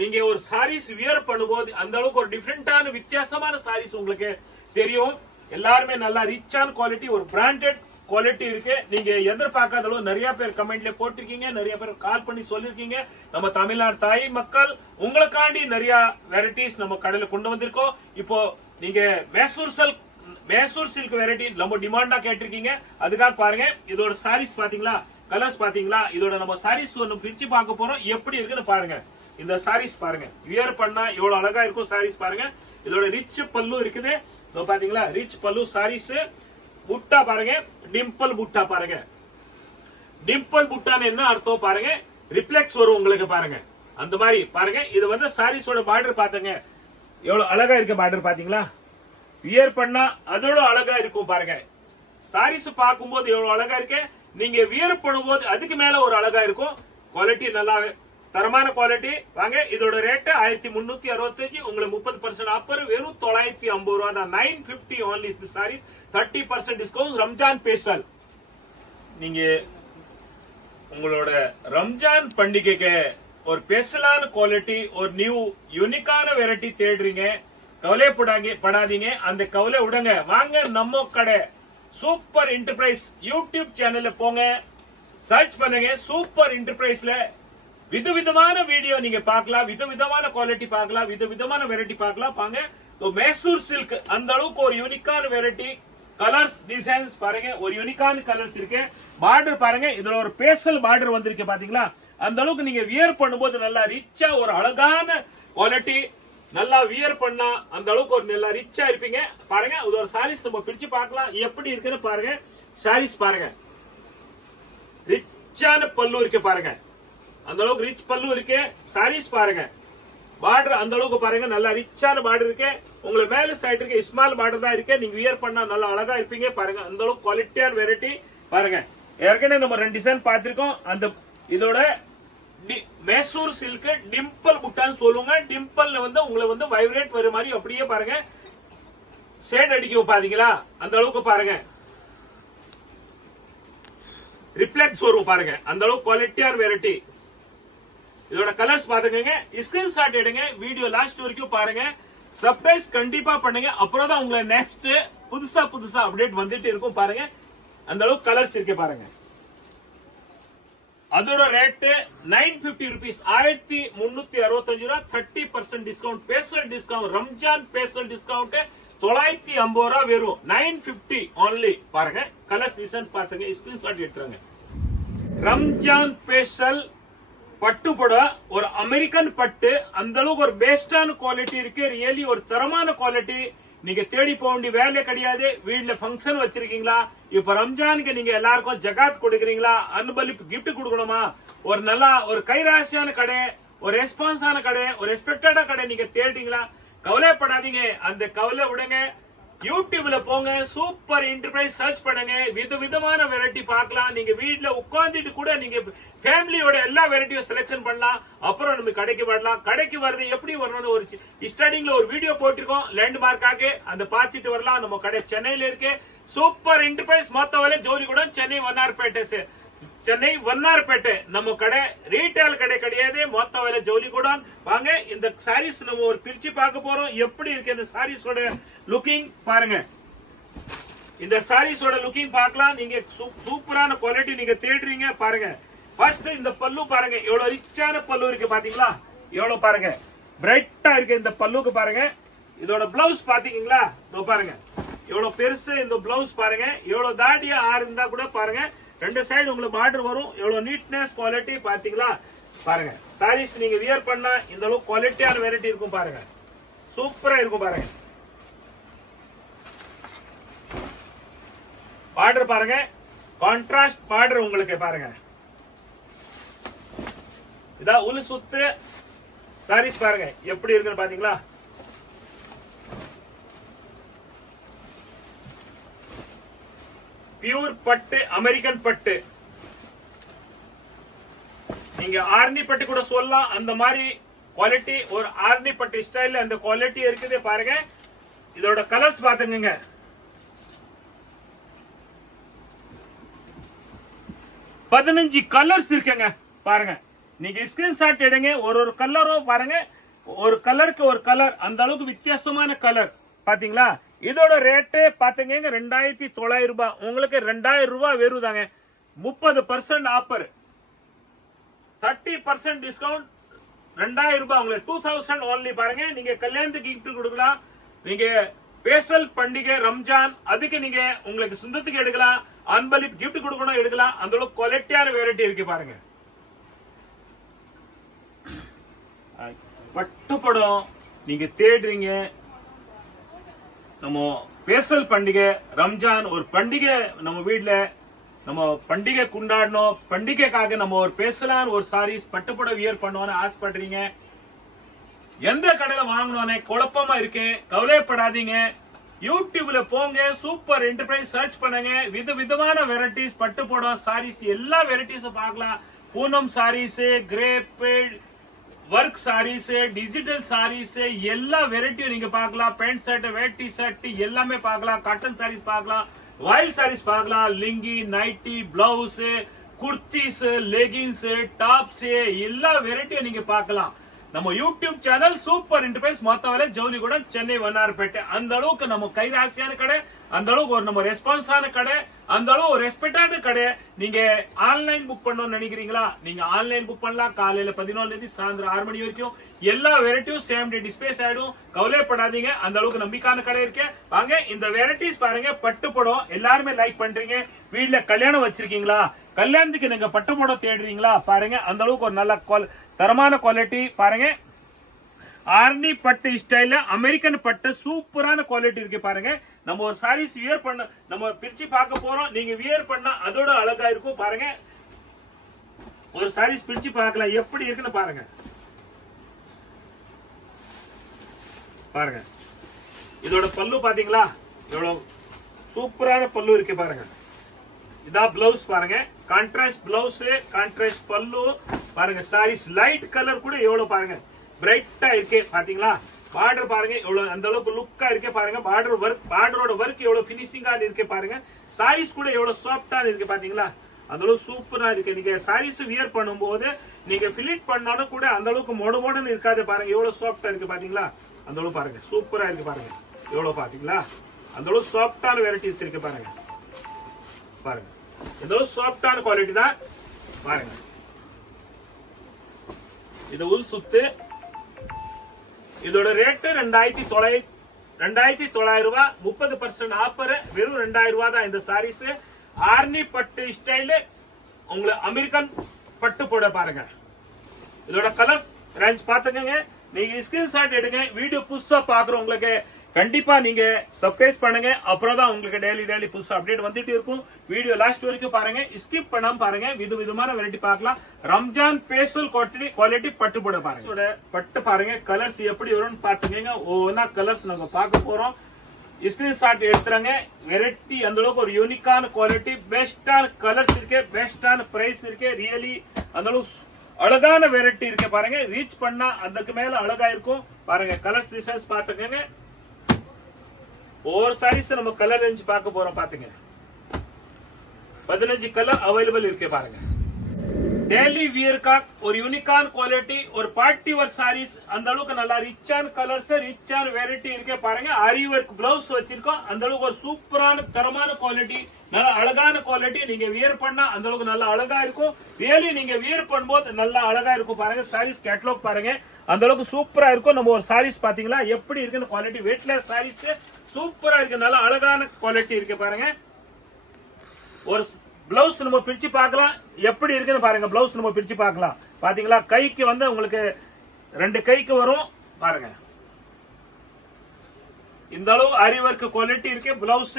நீங்க ஒரு சாரீஸ் வியர் பண்ணும்போது அந்த அளவுக்கு ஒரு டிஃபரெண்டான வித்தியாசமான சாரீஸ் உங்களுக்கு தெரியும். எல்லாருமே நல்லா ரிச்சான குவாலிட்டி, ஒரு பிராண்டட் குவாலிட்டி இருக்கு. நீங்க எதிர்பார்க்காத அளவு நிறைய பேர் கமெண்ட்ல போட்டிருக்கீங்க, நிறைய பேர் கால் பண்ணி சொல்லிருக்கீங்க. நம்ம தமிழ்நாடு தாய் மக்கள் உங்களுக்காண்டி நிறைய வெரைட்டிஸ் நம்ம கடையில கொண்டு வந்திருக்கோம். இப்போ நீங்க மைசூர் சில்க் வெரைட்டி நம்ம டிமாண்டா கேட்டிருக்கீங்க. அதுக்காக பாருங்க இதோட சாரீஸ் பாத்தீங்களா, கலர்ஸ் பாத்தீங்களா. இதோட நம்ம சாரீஸ் ஒன்னு பிரிச்சு பார்க்க போறோம். எப்படி இருக்குன்னு பாருங்க. இந்த சாரீஸ் பாருங்க, வியர் பண்ணா எவ்வளவு அழகா இருக்கும் சாரீஸ் பாருங்க. இதோட ரிச் பல்லு இருக்குது பாத்தீங்களா, ரிச் பல்லு சாரீஸ். புட்டா பாருங்க, டிம்பிள் புட்டா பாருங்க. டிம்பிள் புட்டான்னு என்ன அர்த்தம் பாருங்க, ரிஃப்ளெக்ஸ் வரும் உங்களுக்கு பாருங்க. அந்த மாதிரி பாருங்க. இது வந்து சாரீஸோட பார்டர் பாத்துங்க, எவ்வளவு அழகா இருக்கு பார்டர் பாத்தீங்களா. வியர் பண்ணா அதோட அழகா இருக்கும் பாருங்க. சாரீஸ் பார்க்கும்போது எவ்வளவு அழகா இருக்கு, நீங்க வியர் பண்ணும்போது அதுக்கு மேல ஒரு அழகா இருக்கும். குவாலிட்டி நல்லாவே தரமான குவாலிட்டி. வாங்க இதோட ரேட்டு 1365. உங்களுக்கு 30% ஆஃபர் வெறும் 950 ரூபா தான். 950 only this sarees, 30% discount. Ramzan special. நீங்க உங்களோட ரம்ஜான் பண்டிகைக்கு ஒரு ஸ்பெஷலான குவாலிட்டி, ஒரு நியூ யூனிக்கான வெரைட்டி தேடுறீங்க, கவலைப்படாதீங்க. அந்த கவலை விடுங்க. வாங்க நம்ம கடை சூப்பர் என்டர்பிரைஸ் யூடியூப் சேனல்ல போங்க, சர்ச் பண்ணுங்க. சூப்பர் என்டர்பிரைஸ்ல விதவிதமான வீடியோ நீங்க பார்க்கலாம், விதவிதமான குவாலிட்டி பார்க்கலாம், விதவிதமான வெரைட்டி பார்க்கலாம். பாங்க மைசூர் சில்க் அந்த அளவுக்கு ஒரு யூனிக்கான வெரைட்டி. கலர்ஸ் டிசைன்ஸ் பாருங்க, ஒரு யூனிக்கான கலர்ஸ் இருக்கு. பார்டர் பாருங்க, இதுல ஒரு பேஸ்டல் பார்டர் வந்திருக்கு பாத்தீங்களா. அந்த அளவுக்கு நீங்க வியர் பண்ணும்போது நல்லா ரிச்சா ஒரு அழகான குவாலிட்டி. நல்லா வியர் பண்ணா அந்த அளவுக்கு ஒரு நல்லா ரிச்சா இருப்பீங்க பாருங்க. இது ஒரு சாரீஸ் நம்ம பிரிச்சு பார்க்கலாம் எப்படி இருக்குன்னு பாருங்க. சாரீஸ் பாருங்க, ரிச்சான பல்லு இருக்கு பாருங்க. அந்த அளவுக்கு ரிச் பல்லு இருக்கு. சாரீஸ் பாருங்க, பார்டர் அந்த அளவுக்கு பாருங்க, நல்லா ரிச்சான பார்டர் இருக்கு. உங்களுக்கு மேல சைடு இருக்கு ஸ்மால் பார்டர் தான் இருக்கு. நீங்க வியர் பண்ணா நல்லா அழகா இருப்பீங்க பாருங்க. அந்த அளவுக்கு குவாலிட்டியான வெரைட்டி பாருங்க. ஏற்கனவே நம்ம 2 டிசைன் பார்த்திருக்கோம். அந்த இதோட मैसूर सिल्क डिंपल बुट्टाன்னு சொல்லுவாங்க. டிம்பல்ல வந்து உங்களுக்கு வந்து வைப்ரேட் வர மாதிரி அப்படியே பாருங்க ஷேட் அடிக்க பாத்தீங்களா, அந்த அளவுக்கு பாருங்க ரிஃப்ளெக்ஸ் வரும் பாருங்க, அந்த அளவுக்கு குவாலிட்டியான வெரைட்டி. இதோட கலர்ஸ் பாத்துக்கங்க, ஸ்கிரீன்ஷாட் எடுங்க, வீடியோ லாஸ்ட் வரைக்கும் பாருங்க, சர்ப்ரைஸ் கண்டிப்பா பண்ணுங்க. அப்புறம் தான் உங்களை நெக்ஸ்ட் புதுசா அப்டேட் வந்துட்டு இருக்கும் பாருங்க. அந்த அளவுக்கு கலர்ஸ் இருக்கு பாருங்க. அதோட ரேட் 950 rupees, 1365 ரூபாய், 30% discount, special discount, Ramzan special discount 950 ரூபாய் வெறும் 950 only. பாருங்க கலர்ஸ் டிசைன் பாத்துங்க, ஸ்கிரீன்ஷாட் எடுத்துருங்க. ரம்ஜான் ஸ்பெஷல் பட்டு புடவை, ஒரு அமெரிக்கன் பட்டு, அந்த அளவுக்கு ஒரு பெஸ்டான குவாலிட்டி இருக்கு. ரியலி ஒரு தரமான குவாலிட்டி. நீங்க தேடி போக வேண்டிய வேலை கிடையாது. வீட்டுல ஃபங்க்ஷன் வச்சிருக்கீங்களா, இப்ப ரம்ஜானுக்கு நீங்க எல்லாருக்கும் ஜகாத் கொடுக்குறீங்களா, அன்பளிப்பு கிஃப்ட் கொடுக்கணுமா, ஒரு நல்லா ஒரு கைராசியான கடை, ஒரு ரெஸ்பான்ஸான கடை, ஒரு ரெஸ்பெக்டடான கடை நீங்க தேடுறீங்களா, கவலைப்படாதீங்க. அந்த கவலை விடுங்க. யூடியூப்ல போங்க, சூப்பர் என்டர்பிரைஸ் சர்ச் பண்ணுங்க, விதவிதமான வெரைட்டி பார்க்கலாம். நீங்க வீட்டுல உட்கார்ந்துட்டு கூட நீங்க ஃபேமிலியோட எல்லா வெரைட்டியும் செலக்ஷன் பண்ணலாம். அப்புறம் நம்ம கடைக்கு வரலாம். கடைக்கு வருது எப்படி வரணும்னு ஒரு ஸ்டார்டிங்ல ஒரு வீடியோ போட்டிருக்கோம், லேண்ட்மார்க்காக அந்த பார்த்துட்டு வரலாம். நம்ம கடை சென்னையில இருக்கு. சூப்பர் என்டர்பிரைஸ் மொத்த வேலை ஜோலிகுடம், சென்னை வண்ணார்பேட்டை நம்ம கடை. ரீட்டைல் கடை கிடையாது, மொத்த வேலை ஜவுளிகுடம். வாங்க இந்த சாரீஸ் நம்ம ஒரு பிரிச்சு பார்க்க போறோம். எப்படி இருக்கு இந்த சாரீஸோட லுக்கிங் பாருங்க. இந்த சாரீஸோட லுக்கிங் பார்க்கலாம். நீங்க சூப்பரான குவாலிட்டி நீங்க தேடுறீங்க பாருங்க. ஃபர்ஸ்ட் இந்த பல்லு பாருங்க, எவ்வளவு ரிச்சான பல்லு இருக்கு பாத்தீங்களா, எவ்வளவு பாருங்க பிரைட்டா இருக்கு இந்த பல்லுக்கு பாருங்க. இதோட பிளவுஸ் பாத்தீங்களா, இதோ பாருங்க எவ்வளவு பெருசு இந்த பிளவுஸ் பாருங்க. எவ்வளவு தாடியா இருந்தா கூட பாருங்க, ரெண்டு சைடு உங்களுக்கு பார்டர் வரும். எவ்வளவு நீட்னஸ் குவாலிட்டி பாத்தீங்களா பாருங்க. சாரீஸ் நீங்க வியர் பண்ணா இந்த அளவுக்கு குவாலிட்டியான வெரைட்டி இருக்கும் பாருங்க, சூப்பரா இருக்கும் பாருங்க. பார்டர் பாருங்க, கான்ட்ராஸ்ட் பார்டர் உங்களுக்கு பாருங்க. இதா உள் சுத்து சாரீஸ் பாருங்க எப்படி இருக்குன்னு பாத்தீங்களா. பியூர் பட்டு, அமெரிக்கன் பட்டு, நீங்க ஆர்னி பட்டு கூட சொல்லலாம். அந்த மாதிரி குவாலிட்டி, ஒரு ஆர்னி பட்டு ஸ்டைல் அந்த குவாலிட்டி இருக்குது பாருங்க. இதோட கலர்ஸ் பாத்துங்க, 15 கலர்ஸ் இருக்குங்க பாருங்க. நீங்க ஸ்கிரீன்ஷாட் எடுங்க, ஒரு கலரும் பாருங்க, ஒரு கலருக்கு ஒரு கலர், அந்த அளவுக்கு வித்தியாசமான கலர் பாத்தீங்களா. இதோட ரேட்டு பாத்தீங்க 2900 ரூபாய். உங்களுக்கு 2000 ரூபாய் வெறுதாங்க. 30% ஆஃபர், 30% டிஸ்கவுண்ட், 2000 ரூபாய் உங்களுக்கு 2000 only பாருங்க. நீங்க கல்யாணத்துக்கு கிஃப்ட் கொடுக்கலாம், நீங்க ஸ்பெஷல் பண்டிகை ரம்ஜான் அதுக்கு நீங்க உங்களுக்கு சொந்தத்துக்கு எடுக்கலாம், அன்பளிப்பு கிஃப்ட் கொடுக்கணும் எடுக்கலாம். அந்த அளவுக்கு குவாலிட்டியான வெரைட்டி இருக்கு பாருங்க. பட்டுப்படம் நீங்க தேடுறீங்க, நம்ம ஸ்பெஷல் பண்டிகை ரம்ஜான் ஒரு பண்டிகை, நம்ம வீட்டுல நம்ம பண்டிகை கொண்டாடணும், பண்டிகைக்காக நம்ம ஒரு ஸ்பெஷலான ஒரு சாரீஸ் பட்டுப்படம் வியர் பண்ணுவோம்னு ஆசைப்படுறீங்க. எந்த கடையில வாங்கணும்னே குழப்பமா இருக்கு, கவலைப்படாதீங்க. யூடியூப்ல போங்க, சூப்பர் என்டர்பிரைஸ் சர்ச் பண்ணுங்க, விதவிதமான வெரைட்டிஸ் பட்டுப்படம் சாரீஸ் எல்லா வெரைட்டிஸும் பார்க்கலாம். Poonam saris, crepe work saris, digital saris எல்லா வெரைட்டியும் நீங்க பார்க்கலாம். பேண்ட் ஷர்ட், வேட்டி ஷர்ட் எல்லாமே பார்க்கலாம். காட்டன் சாரீஸ் பார்க்கலாம், வாயில் சாரீஸ் பார்க்கலாம், லிங்கி, nighty, blouse, kurtis, leggings, tops எல்லா வெரைட்டியும் நீங்க பார்க்கலாம். நம்ம யூடியூப் சேனல் சூப்பர் என்டர்பிரைஸ் மொத்த வேலை ஜவுளிகுடம், சென்னை வண்ணார்பேட்டை. அந்த அளவுக்கு நம்ம கைராசியான கடை, அந்த அளவுக்கு ஒரு நம்ம ரெஸ்பான்ஸான கடை, அந்த அளவு ஒரு ரெஸ்பெக்டான கடை. நீங்க ஆன்லைன் புக் பண்ணணும்னு நினைக்கிறீங்களா, நீங்க ஆன்லைன் புக் பண்ணலாம். காலையில 11 சாயந்தரம் 6 மணி வரைக்கும் எல்லா வெரைட்டியும் சேம் டே டிஸ்பேஸ் ஆயிடும், கவலைப்படாதீங்க. அந்த அளவுக்கு நம்பிக்கையான கடை இருக்கு. வாங்க இந்த வெரைட்டிஸ் பாருங்க. பட்டுப்படம் எல்லாருமே லைக் பண்றீங்க. வீட்டுல கல்யாணம் வச்சிருக்கீங்களா, கல்யாணத்துக்கு நீங்க பட்டுப்படம் தேடுறீங்களா பாருங்க. அந்த அளவுக்கு ஒரு நல்ல தரமான குவாலிட்டி பாருங்க. ஆர்னி பட்டு ஸ்டைல அமெரிக்கன் பட்டு சூப்பரான குவாலிட்டி இருக்கு பாருங்க. நம்ம ஒரு சாரீஸ் வியர் பண்ண நம்ம பிரிச்சு பார்க்க போறோம். நீங்க வியர் பண்ணா அதோட அழகா இருக்கும் பாருங்க. ஒரு சாரீஸ் பிரிச்சு பார்க்கலாம் எப்படி இருக்குன்னு பாருங்க. பாருங்க இதோட பல்லு பாத்தீங்களா, எவ்வளவு சூப்பரான பல்லு இருக்கு பாருங்க. இதான் பிளவுஸ் பாருங்க, கான்ட்ராஸ்ட் பிளவுஸ், கான்ட்ராஸ்ட் பல்லு, பாருங்க சாரீஸ் லைட் கலர் கூட எவ்வளவு பாருங்க பிரைட்டா இருக்கே பாத்தீங்களா பார்டர் பாருங்க எவ்வளவு அந்த அளவுக்கு லுக்கா இருக்கே பாருங்க பார்டரோட ஒர்க் எவ்வளவு பினிஷிங்கா இருக்கே பாருங்க சாரீஸ் கூட எவ்வளவு சாஃப்டா இருக்கு பாத்தீங்களா அந்த அளவுக்கு சூப்பரா இருக்கு நீங்க சாரீஸ் வியர் பண்ணும்போது நீங்க ஃபிலிட் பண்ணாலும் கூட அந்த அளவுக்கு மொடன்னு இருக்காது பாருங்க எவ்வளவு சாஃப்டா இருக்கு பாத்தீங்களா அந்த அளவுக்கு பாருங்க சூப்பரா இருக்கு பாருங்க எவ்வளவு பாத்தீங்களா அந்த அளவுக்கு சாஃப்டான வெரைட்டிஸ் இருக்கு பாருங்க பாருங்க இந்த அளவுக்கு சாஃப்டான குவாலிட்டி தான் பாருங்க இது உள் சுத்து இதோட ரேட்டு 2900 ரூபாய் 30% ஆஃபர் வெறும் 2000 ரூபாய் தான் இந்த சாரீஸ் ஆர்னி பட்டு ஸ்டைல் உங்களுக்கு அமெரிக்கன் பட்டு போட பாருங்க இதோட கலர்ஸ் ரேஞ்ச் பாத்துக்கங்க நீங்க ஸ்கிரீன்ஷாட் எடுங்க வீடியோ புதுசா பாக்குறவங்களுக்கு கண்டிப்பா நீங்க சப்ஸ்கிரைப் பண்ணுங்க அப்புறம் தான் உங்களுக்கு டெய்லி புதுசா அப்டேட் வந்துட்டு இருக்கும் வீடியோ லாஸ்ட் வரைக்கும் பாருங்க ஸ்கிப் பண்ணாம பாருங்க விதவிதமான வெரைட்டி பார்க்கலாம் ரம்ஜான் ஸ்பெஷல் குவாலிட்டி பட்டு போட பாருங்க பட்டு பாருங்க கலர்ஸ் எப்படி வரும்னு பாத்துக்கங்க ஒவ்வொன்னா கலர்ஸ் நம்ம பார்க்க போறோம் ஸ்கிரீன்ஷாட் எடுத்துறாங்க வெரைட்டி அந்த அளவுக்கு ஒரு யூனிக்கான குவாலிட்டி பெஸ்டான கலர்ஸ் இருக்கு பெஸ்டான பிரைஸ் இருக்கு ரியலி அந்த அளவுக்கு அழகான வெரைட்டி இருக்கு பாருங்க ரீச் பண்ணா அதுக்கு மேல அழகா இருக்கும் பாருங்க கலர்ஸ் டிசைன்ஸ் பாத்துக்கங்க ஒவ்வொரு சாரீஸ் நம்ம கலர் ரேஞ்ச் பார்க்க போறோம் பாத்துங்க 15 கலர் அவைலபிள் இருக்கு பாருங்க டெய்லி வியர் का ஒரு யூனிக்கான குவாலிட்டி ஒரு பார்ட்டி வேர் சாரீஸ் அந்த அளவுக்கு நல்லா ரிச்சான கலர்ஸ் ரிச்சான வெரைட்டி இருக்கு பாருங்க ஆரி வர்க் பிளவுஸ் வச்சிருக்கோம் அந்த அளவுக்கு ஒரு சூப்பரான தரமான குவாலிட்டி நல்ல அழகான குவாலிட்டி நீங்க வியர் பண்ணா அந்த அளவுக்கு நல்லா அழகா இருக்கும் ரியலி நீங்க வியர் பண்ணும்போது நல்லா அழகா இருக்கும் பாருங்க சாரீஸ் கேட்டலாக் பாருங்க அந்த அளவுக்கு சூப்பரா இருக்கும் நம்ம ஒரு சாரீஸ் பாத்தீங்களா எப்படி இருக்குன்னு குவாலிட்டி வெயிட்லெஸ் சாரீஸ் சூப்பரா இருக்கு நல்ல அழகான குவாலிட்டி இருக்கு பாருங்க ஒரு பிளவுஸ் நம்ம பிரிச்சு பார்க்கலாம் எப்படி இருக்குன்னு பாருங்க பிளவுஸ் நம்ம பிரிச்சு பார்க்கலாம் பாத்தீங்களா கைக்கு வந்து உங்களுக்கு 2 கைக்கு வரும் பாருங்க இந்த அளவு ஆரி வர்க் குவாலிட்டி இருக்கு பிளவுஸ்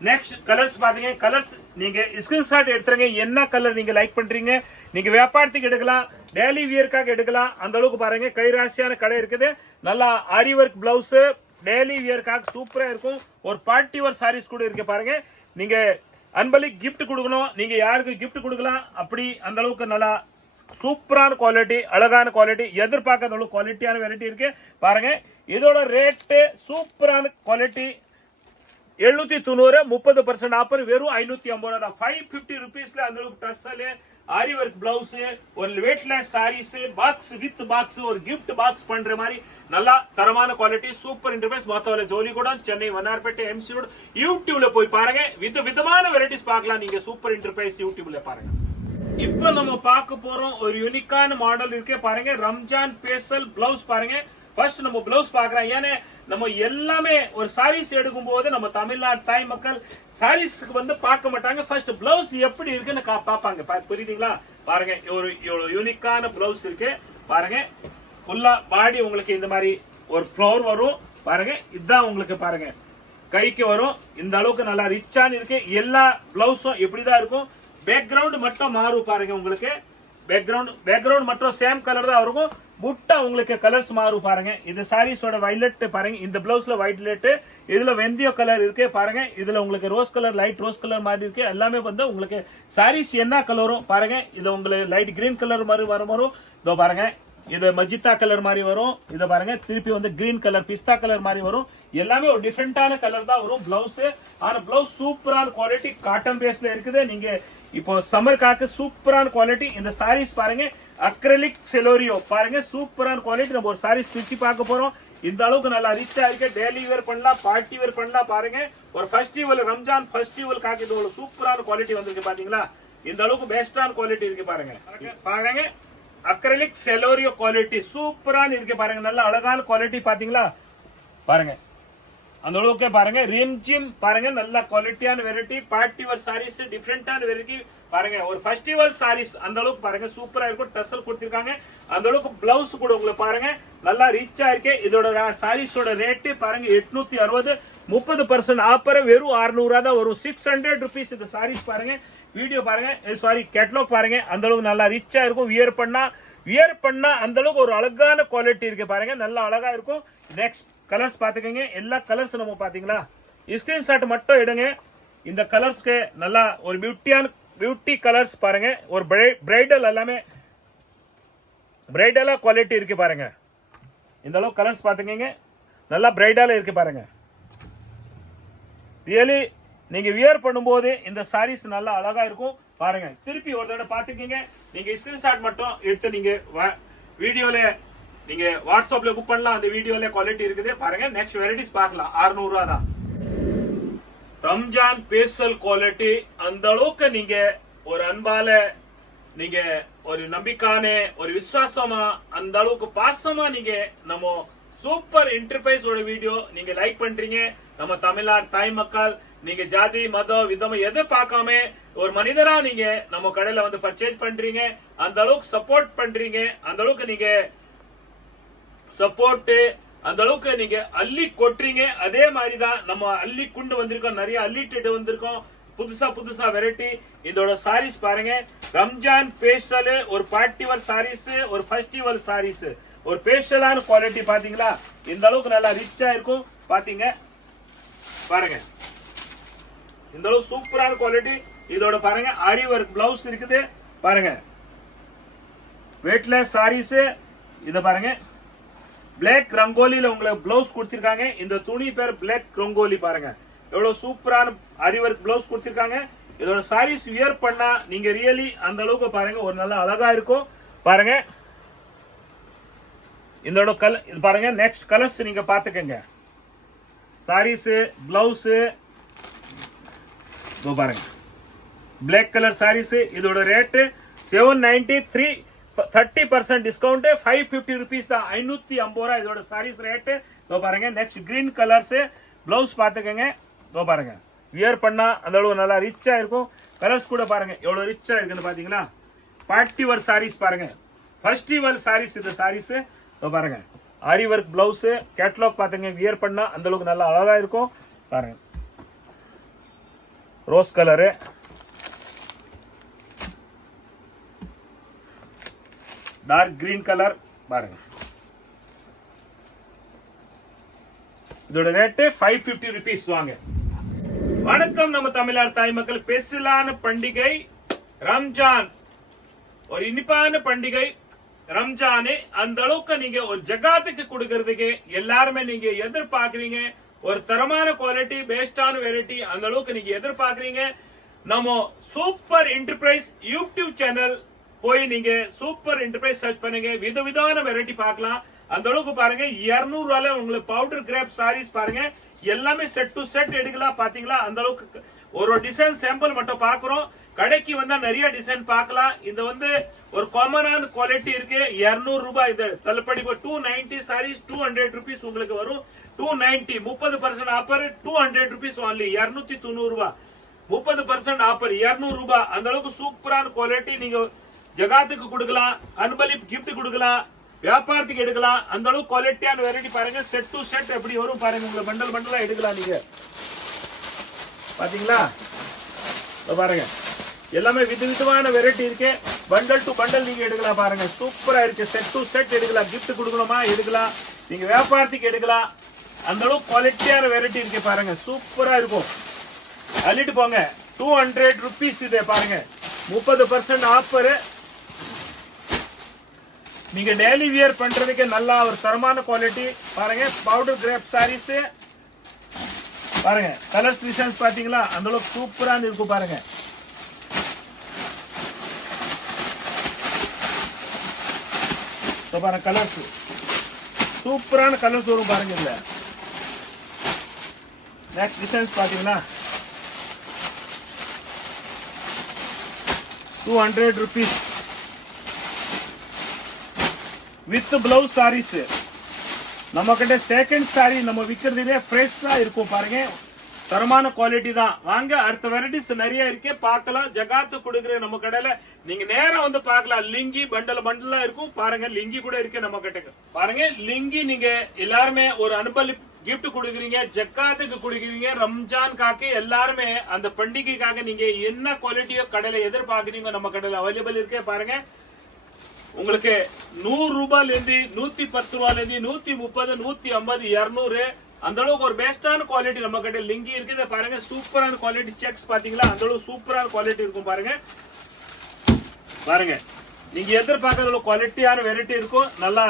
நெக்ஸ்ட் கலர்ஸ் பாத்தீங்க கலர்ஸ் நீங்க ஸ்கிரீன்ஷாட் எடுத்துறீங்க என்ன கலர் நீங்க லைக் பண்றீங்க நீங்க வியாபாரத்துக்கு எடுக்கலாம் டெய்லி வியர்க்காக எடுக்கலாம் அந்த அளவுக்கு பாருங்க கைராசியான கடை இருக்குது நல்லா ஆரி வர்க் பிளவுஸ் டெய்லி வியர்க்காக சூப்பரா இருக்கும் ஒரு பார்ட்டி வேர் சாரீஸ் கூட இருக்கு பாருங்க நீங்க அன்பளி கிஃப்ட் கொடுக்கணும் நீங்க யாருக்கு கிஃப்ட் கொடுக்கலாம் அப்படி அந்த அளவுக்கு நல்லா சூப்பரான குவாலிட்டி அழகான குவாலிட்டி எதிர்பார்க்காத அளவுக்கு குவாலிட்டியான வெரைட்டி இருக்கு பாருங்க இதோட ரேட் சூப்பரான குவாலிட்டி 790 30% ஆஃபர் வெறும் 550 தான் 550 ரூபீஸ்ல அந்த அளவுக்கு டஸ்ஸல் ஆரி வர்க் பிளவுஸ் ஒரு weightless sarees box with box ஒரு கிஃப்ட் பாக்ஸ் பண்ற மாதிரி நல்லா தரமான குவாலிட்டி சூப்பர் இன்டர்ஃபேஸ் மத்தவரை ஜோலிகூட சென்னை வண்ணார்பேட்டை எம்சி ரோட் யூடியூப்ல போய் பாருங்க விதவிதமான வெரைட்டிஸ் பார்க்கலாம் நீங்க சூப்பர் இன்டர்ஃபேஸ் யூடியூப்ல பாருங்க இப்போ நம்ம பார்க்க போறோம் ஒரு யூனிக்கான மாடல் இருக்கு பாருங்க ரம்ஜான் ஸ்பெஷல் பிளவுஸ் பாருங்க ஃபர்ஸ்ட் நம்ம பிளவுஸ் பாக்குறோம் ஏன்னா நம்ம எல்லாமே ஒரு சாரீஸ் எடுக்கும் போது நம்ம தமிழ்நாடு தாய் மக்கள் சாரீஸ்க்கு வந்து பார்க்க மாட்டாங்க ஃபர்ஸ்ட் பிளவுஸ் எப்படி இருக்குன்னு பாப்பாங்க புரியுதுங்களா பாருங்க ஒரு யூனிக்கான பிளவுஸ் இருக்கு பாருங்க ஃபுல்லா பாடி உங்களுக்கு இந்த மாதிரி ஒரு ஃப்ளவர் வரும் பாருங்க இதுதான் உங்களுக்கு பாருங்க கைக்கு வரும் இந்த அளவுக்கு நல்லா ரிச்சான இருக்கு எல்லா பிளவுஸும் எப்படிதான் இருக்கும் பேக்ரவுண்ட் மட்டும் மாறும் பாருங்க உங்களுக்கு பேக்ரவுண்ட் மட்டும் சேம் கலர் தான் இருக்கும் புட்டா உங்களுக்கு கலர்ஸ் மாறும் பாருங்க இது சாரீஸோட வைலட் பாருங்க இந்த பிளவுஸ்ல வைலட் இதுல வெந்தய கலர் இருக்கு பாருங்க இதுல உங்களுக்கு rose colour light rose colour மாதிரி இருக்கு எல்லாமே வந்து உங்களுக்கு சாரீஸ் என்ன கலரும் பாருங்க இது உங்களுக்கு லைட் கிரீன் கலர் மாதிரி வரும் இதோ பாருங்க இது மஜித்தா கலர் மாதிரி வரும் இத பாருங்க திருப்பி வந்து கிரீன் கலர் பிஸ்தா கலர் மாதிரி வரும் எல்லாமே ஒரு டிஃபரெண்டான கலர் தான் வரும் பிளவுஸ் ஆனா பிளவுஸ் சூப்பரான குவாலிட்டி காட்டன் பேஸ்ல இருக்குது நீங்க இப்போ சம்மர்க்காக சூப்பரான குவாலிட்டி இந்த சாரீஸ் பாருங்க அக்ரிலிக் செலோரியோ பாருங்க சூப்பரான குவாலிட்டி நம்ம ஒரு சாரீஸ் பிரிச்சு பார்க்க போறோம் இந்த அளவுக்கு நல்லா ரிச்சா இருக்கு டெய்லி வேர் பண்ணலாம் பார்ட்டி வேர் பண்ணலாம் பாருங்க ஒரு ஃபெஸ்டிவல் ரம்ஜான் ஃபெஸ்டிவல்காக இது ஒரு சூப்பரான குவாலிட்டி வந்திருக்கு பாத்தீங்களா இந்த அளவுக்கு பெஸ்டான குவாலிட்டி இருக்கு பாருங்க பாருங்க அக்ரிலிக் செலோரியோ குவாலிட்டி சூப்பரான இருக்கு பாருங்க நல்ல அழகான குவாலிட்டி பாத்தீங்களா பாருங்க அந்த அளவுக்கு பாருங்க ரிம்ஜிம் பாருங்க நல்ல குவாலிட்டியான வெரைட்டி பார்ட்டி வேர் சாரீஸ் டிஃபரெண்டான வெரைட்டி பாருங்க ஒரு ஃபெஸ்டிவல் சாரீஸ் அந்த அளவுக்கு பாருங்க சூப்பரா இருக்கும் டசல் கொடுத்திருக்காங்க அந்த அளவுக்கு பிளவுஸ் கூட உங்களுக்கு பாருங்க நல்லா ரிச்சா இருக்கு இதோட சாரீஸோட ரேட் பாருங்க 860 30% ஆஃபர் வெறும் 600 தான் வரும் 600 ரூபீஸ் இந்த சாரீஸ் பாருங்க வீடியோ பாருங்க சாரி கேட்டலாக் பாருங்க அந்த அளவுக்கு நல்லா ரிச்சா இருக்கும் வியர் பண்ணா அந்த அளவுக்கு ஒரு அழகான குவாலிட்டி இருக்கு பாருங்க நல்லா அழகா இருக்கும் நெக்ஸ்ட் கலர்ஸ் பாத்துக்கங்க எல்லா கலர்ஸ் நம்ம பாத்தீங்களா ஸ்கிரீன்ஷாட் மட்டும் எடுங்க இந்த கலர்ஸ்க்கு நல்லா ஒரு பியூட்டி கலர்ஸ் பாருங்க ஒரு பிரைடல் எல்லாமே பிரைடலா குவாலிட்டி இருக்கு பாருங்க. இந்த அளவு கலர்ஸ் பாத்துக்கங்க, நல்லா பிரைடலா இருக்கு பாருங்க. ரியலி நீங்க வியர் பண்ணும்போது இந்த சாரீஸ் நல்லா அழகா இருக்கும் பாருங்க. திருப்பி ஒரு தடவை பாத்துக்கங்க. நீங்க ஸ்கிரீன்ஷாட் மட்டும் எடுத்து நீங்க வீடியோல நீங்க வாட்ஸ்அப்ல புக் பண்ணலாம். அந்த வீடியோல குவாலிட்டி இருக்குது பாருங்க. நெக்ஸ்ட் வெரைட்டிஸ் பார்க்கலாம். 600 ரூபா தான். ரம்ஜான் பேசல் குவாலிட்டி அந்த அளவுக்கு நீங்க ஒரு அன்பால நீங்க ஒரு நம்பிக்கான ஒரு விசுவாசமா அந்த அளவுக்கு பாசமா நீங்க நம்ம சூப்பர் என்டர்பிரைஸோட வீடியோ நீங்க லைக் பண்றீங்க. நம்ம தமிழ்நாடு தாய் மக்கள் நீங்க ஜாதி மதம் விதம் எது பார்க்காம ஒரு மனிதரா நீங்க நம்ம கடையில வந்து பர்ச்சேஸ் பண்றீங்க. அந்த அளவுக்கு சப்போர்ட் பண்றீங்க. அந்த அளவுக்கு நீங்க சப்போர்ட் அந்த அளவுக்கு நீங்க அள்ளி கொட்டுறீங்க. அதே மாதிரிதான் நம்ம அள்ளி கொண்டு வந்திருக்கோம். நிறைய அள்ளிட்டு வந்திருக்கோம். புதுசா வெரைட்டி. இதோட சாரீஸ் பாருங்க. ரம்ஜான் ஸ்பெஷல் ஒரு பார்ட்டிவல் சாரீஸ், ஒரு ஃபெஸ்டிவல் சாரீஸ், ஒரு ஸ்பெஷலான குவாலிட்டி பாத்தீங்களா? இந்த அளவுக்கு நல்லா ரிச்சா இருக்கும் பாத்தீங்க பாருங்க. இந்த அளவு சூப்பரான குவாலிட்டி. இதோட பாருங்க ஆரி ஒர்க் பிளவுஸ் இருக்குது பாருங்க. வெயிட்லெஸ் சாரீஸ். இத பாருங்க பிளாக் ரங்கோலில உங்களுக்கு பிளவுஸ் கொடுத்திருக்காங்க. இந்த துணி பேர் பிளாக் ரங்கோலி பாருங்க. எவ்வளவு சூப்பரான ஆரி ஒர்க் பிளவுஸ் கொடுத்திருக்காங்க. இதோட சாரீஸ் வியர் பண்ணா நீங்க ரியலி அந்த அளவுக்கு பாருங்க ஒரு நல்ல அழகா இருக்கும் பாருங்க. இதோட கலர் இது பாருங்க. நெக்ஸ்ட் கலர்ஸ் நீங்க பாத்துக்கங்க. சாரீஸ் பிளவுஸ் பாருங்க. Black colour saris. இதோட ரேட் 793, 30% டிஸ்கவுண்ட் 550 rupees தான். 550 ரூபாய் இதோட சாரீஸ் ரேட். பாருங்க. நெக்ஸ்ட் கிரீன் கலர்ஸ் பிளவுஸ் பாத்துக்கங்க. பாருங்க வியர் பண்ணா அந்த அளவு நல்லா ரிச்சா இருக்கும். கலர்ஸ் கூட பாருங்க எவ்வளவு ரிச்சா இருக்குன்னு பாத்தீங்களா? பார்ட்டிவர் சாரீஸ் பாருங்க. ஃபெஸ்டிவல் சாரீஸ் இந்த சாரீஸ் பாருங்க. ஆரி ஒர்க் பிளவுஸ் கேட்டலாக் பாத்துங்க. வியர் பண்ணா அந்த அளவுக்கு நல்லா அழகா இருக்கும் பாருங்க. Rose colour, dark green colour பாருங்க. இதோட ரேட் 550 rupees வாங்க. வணக்கம் நம்ம தமிழ்நாடு தாய் மக்கள். ஸ்பெஷலான பண்டிகை ரம்ஜான், ஒரு இனிப்பான பண்டிகை ரம்ஜான். அந்த அளவுக்கு நீங்க ஒரு ஜகாத்துக்கு கொடுக்கறதுக்கு எல்லாருமே நீங்க எதிர்பார்க்கறீங்க. ஒரு தரமான குவாலிட்டி பெஸ்டான வெரைட்டி அந்த அளவுக்கு நீங்க எதிர்பார்க்கறீங்க. நம்ம சூப்பர் என்டர்பிரைஸ் யூடியூப் சேனல் போய் நீங்க சூப்பர் என்டர்பிரைஸ் சர்ச் பண்ணுங்க. விதவிதமான வெரைட்டி பார்க்கலாம். அந்த அளவுக்கு பாருங்க. 200 ரூபாயில உங்களுக்கு பவுடர் கிராப் சாரீஸ் பாருங்க. எல்லாமே செட் டு செட் எடுக்கலாம் பாத்தீங்களா? அந்த அளவுக்கு ஒரு டிசைன் சாம்பிள் மட்டும் பாக்குறோம். கடைக்கு வந்தா நிறைய டிசைன் பார்க்கலாம். இது வந்து ஒரு காமனான குவாலிட்டி இருக்கு. 200 ரூபாய் இது தள்ளுபடி. 290 சாரீஸ் 200 rupees உங்களுக்கு வரும். 290 30% ஆஃபர் 200 rupees ஒன்லி. 290 ரூபாய் 30% ஆஃபர் 200 ரூபாய். அந்த அளவுக்கு சூப்பரான குவாலிட்டி. நீங்க ஜகாத்துக்கு கொடுக்கலாம், அன்பளிப்பு கிஃப்ட் கொடுக்கலாம், வியாபாரத்துக்கு எடுக்கலாம். அந்த அளவுக்கு குவாலிட்டியான வெரைட்டி பாருங்க. செட் டு செட் எப்படி வரும் பாருங்க. உங்களை பண்டல் பண்டலா எடுக்கலாம் நீங்க பாத்தீங்களா? பாருங்க எல்லாமே விதவிதமான வெரைட்டி இருக்கு. பண்டல் டு பண்டல் நீங்க எடுக்கலாம் பாருங்க. சூப்பரா இருக்கு. செட் டு செட் எடுக்கலாம். கிஃப்ட் கொடுக்கணுமா எடுக்கலாம். நீங்க வியாபாரத்துக்கு எடுக்கலாம். அந்த அளவுக்கு குவாலிட்டியான வெரைட்டி இருக்கு பாருங்க. சூப்பரா இருக்கும். அள்ளிட்டு போங்க. 200 rupees இது பாருங்க. 30% ஆஃபர். நீங்க டெய்லி வியர் பண்றதுக்கு நல்லா ஒரு தரமான குவாலிட்டி பாருங்க. பவுடர் கிராப் சாரீஸ் பாருங்க. கலர்ஸ் டிசைன்ஸ் பாத்தீங்களா? அந்த அளவுக்கு சூப்பரா இருக்கும் பாருங்க. பாருங்க கலர்ஸ் சூப்பரான கலர்ஸ் வரும் பாருங்க. இல்ல நெக்ஸ்ட் டிசைன்ஸ் பாத்தீங்கன்னா 200 rupees வித் பிளவுஸ் சாரீஸ். நம்ம கிட்ட செகண்ட் சாரி நம்ம விக்கிறதுலே ஃப்ரெஷ்ஷா இருக்கும் பாருங்க. தரமான குவாலிட்டி தான். வாங்க அடுத்த வெரைட்டிஸ் நிறைய இருக்கு பார்க்கலாம். ஜகாத்து கொடுக்குற நம்ம கடையில நீங்க நேரம் வந்து பார்க்கலாம். லிங்கி பண்டல் பண்டலா இருக்கும் பாருங்க. லிங்கி கூட இருக்கு நம்ம கிட்ட பாருங்க. லிங்கி நீங்க எல்லாருமே ஒரு அனுபவிப்பு கிஃப்ட் கொடுக்குறீங்க, ஜக்காத்துக்கு கொடுக்குறீங்க, ரம்ஜான்காக எல்லாருமே அந்த பண்டிகைக்காக நீங்க என்ன குவாலிட்டியோ கடையில எதிர்பார்க்குறீங்க நம்ம கடையில அவைலபிள் இருக்கே பாருங்க. உங்களுக்கு 100 ரூபாயில இருந்து 110 ரூபாயில இருந்து 130, 150, 200 அந்த அளவுக்கு ஒரு பெஸ்டான குவாலிட்டி நம்ம கிட்ட லிங்கி இருக்குது பாருங்க. சூப்பரான குவாலிட்டி செக்ஸ் பாத்தீங்களா? அந்த அளவுக்கு சூப்பரான குவாலிட்டி இருக்கும் பாருங்க. பாருங்க நீங்க எதிர்பார்க்கறதுல குவாலிட்டியான வெரைட்டி இருக்கும், நல்லா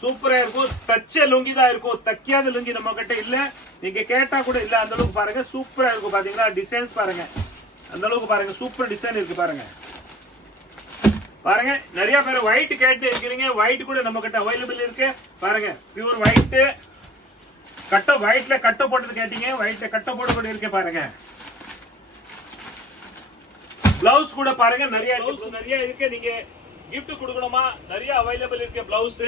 சூப்பரா இருக்கும். தச்ச லுங்கி தான் இருக்கும், தைக்காத லுங்கி நம்ம கிட்ட இல்ல. நீங்க கேட்டா கூட இல்ல, அந்த அளவுக்கு பாருங்க சூப்பரா இருக்கும். பாத்தீங்களா டிசைன்ஸ் பாருங்க, அந்த அளவுக்கு பாருங்க சூப்பர் டிசைன் இருக்கு பாருங்க. பாருங்க நிறைய பேர் ஒயிட் கேட்டு இருக்கிறீங்க, ஒயிட் கூட நம்ம கிட்ட அவைலபிள் இருக்கு பாருங்க. பியூர் ஒயிட் கட்ட, ஒயிட்ல கட்ட போட்டது கேட்டீங்க, ஒயிட்ல கட்ட போட்டு கூட இருக்கு பாருங்க. பிளவுஸ் கூட பாருங்க நிறைய இருக்கு. நீங்க கிஃப்ட் கொடுக்கணுமா, நிறைய அவைலபிள் இருக்கு பிளவுஸ்.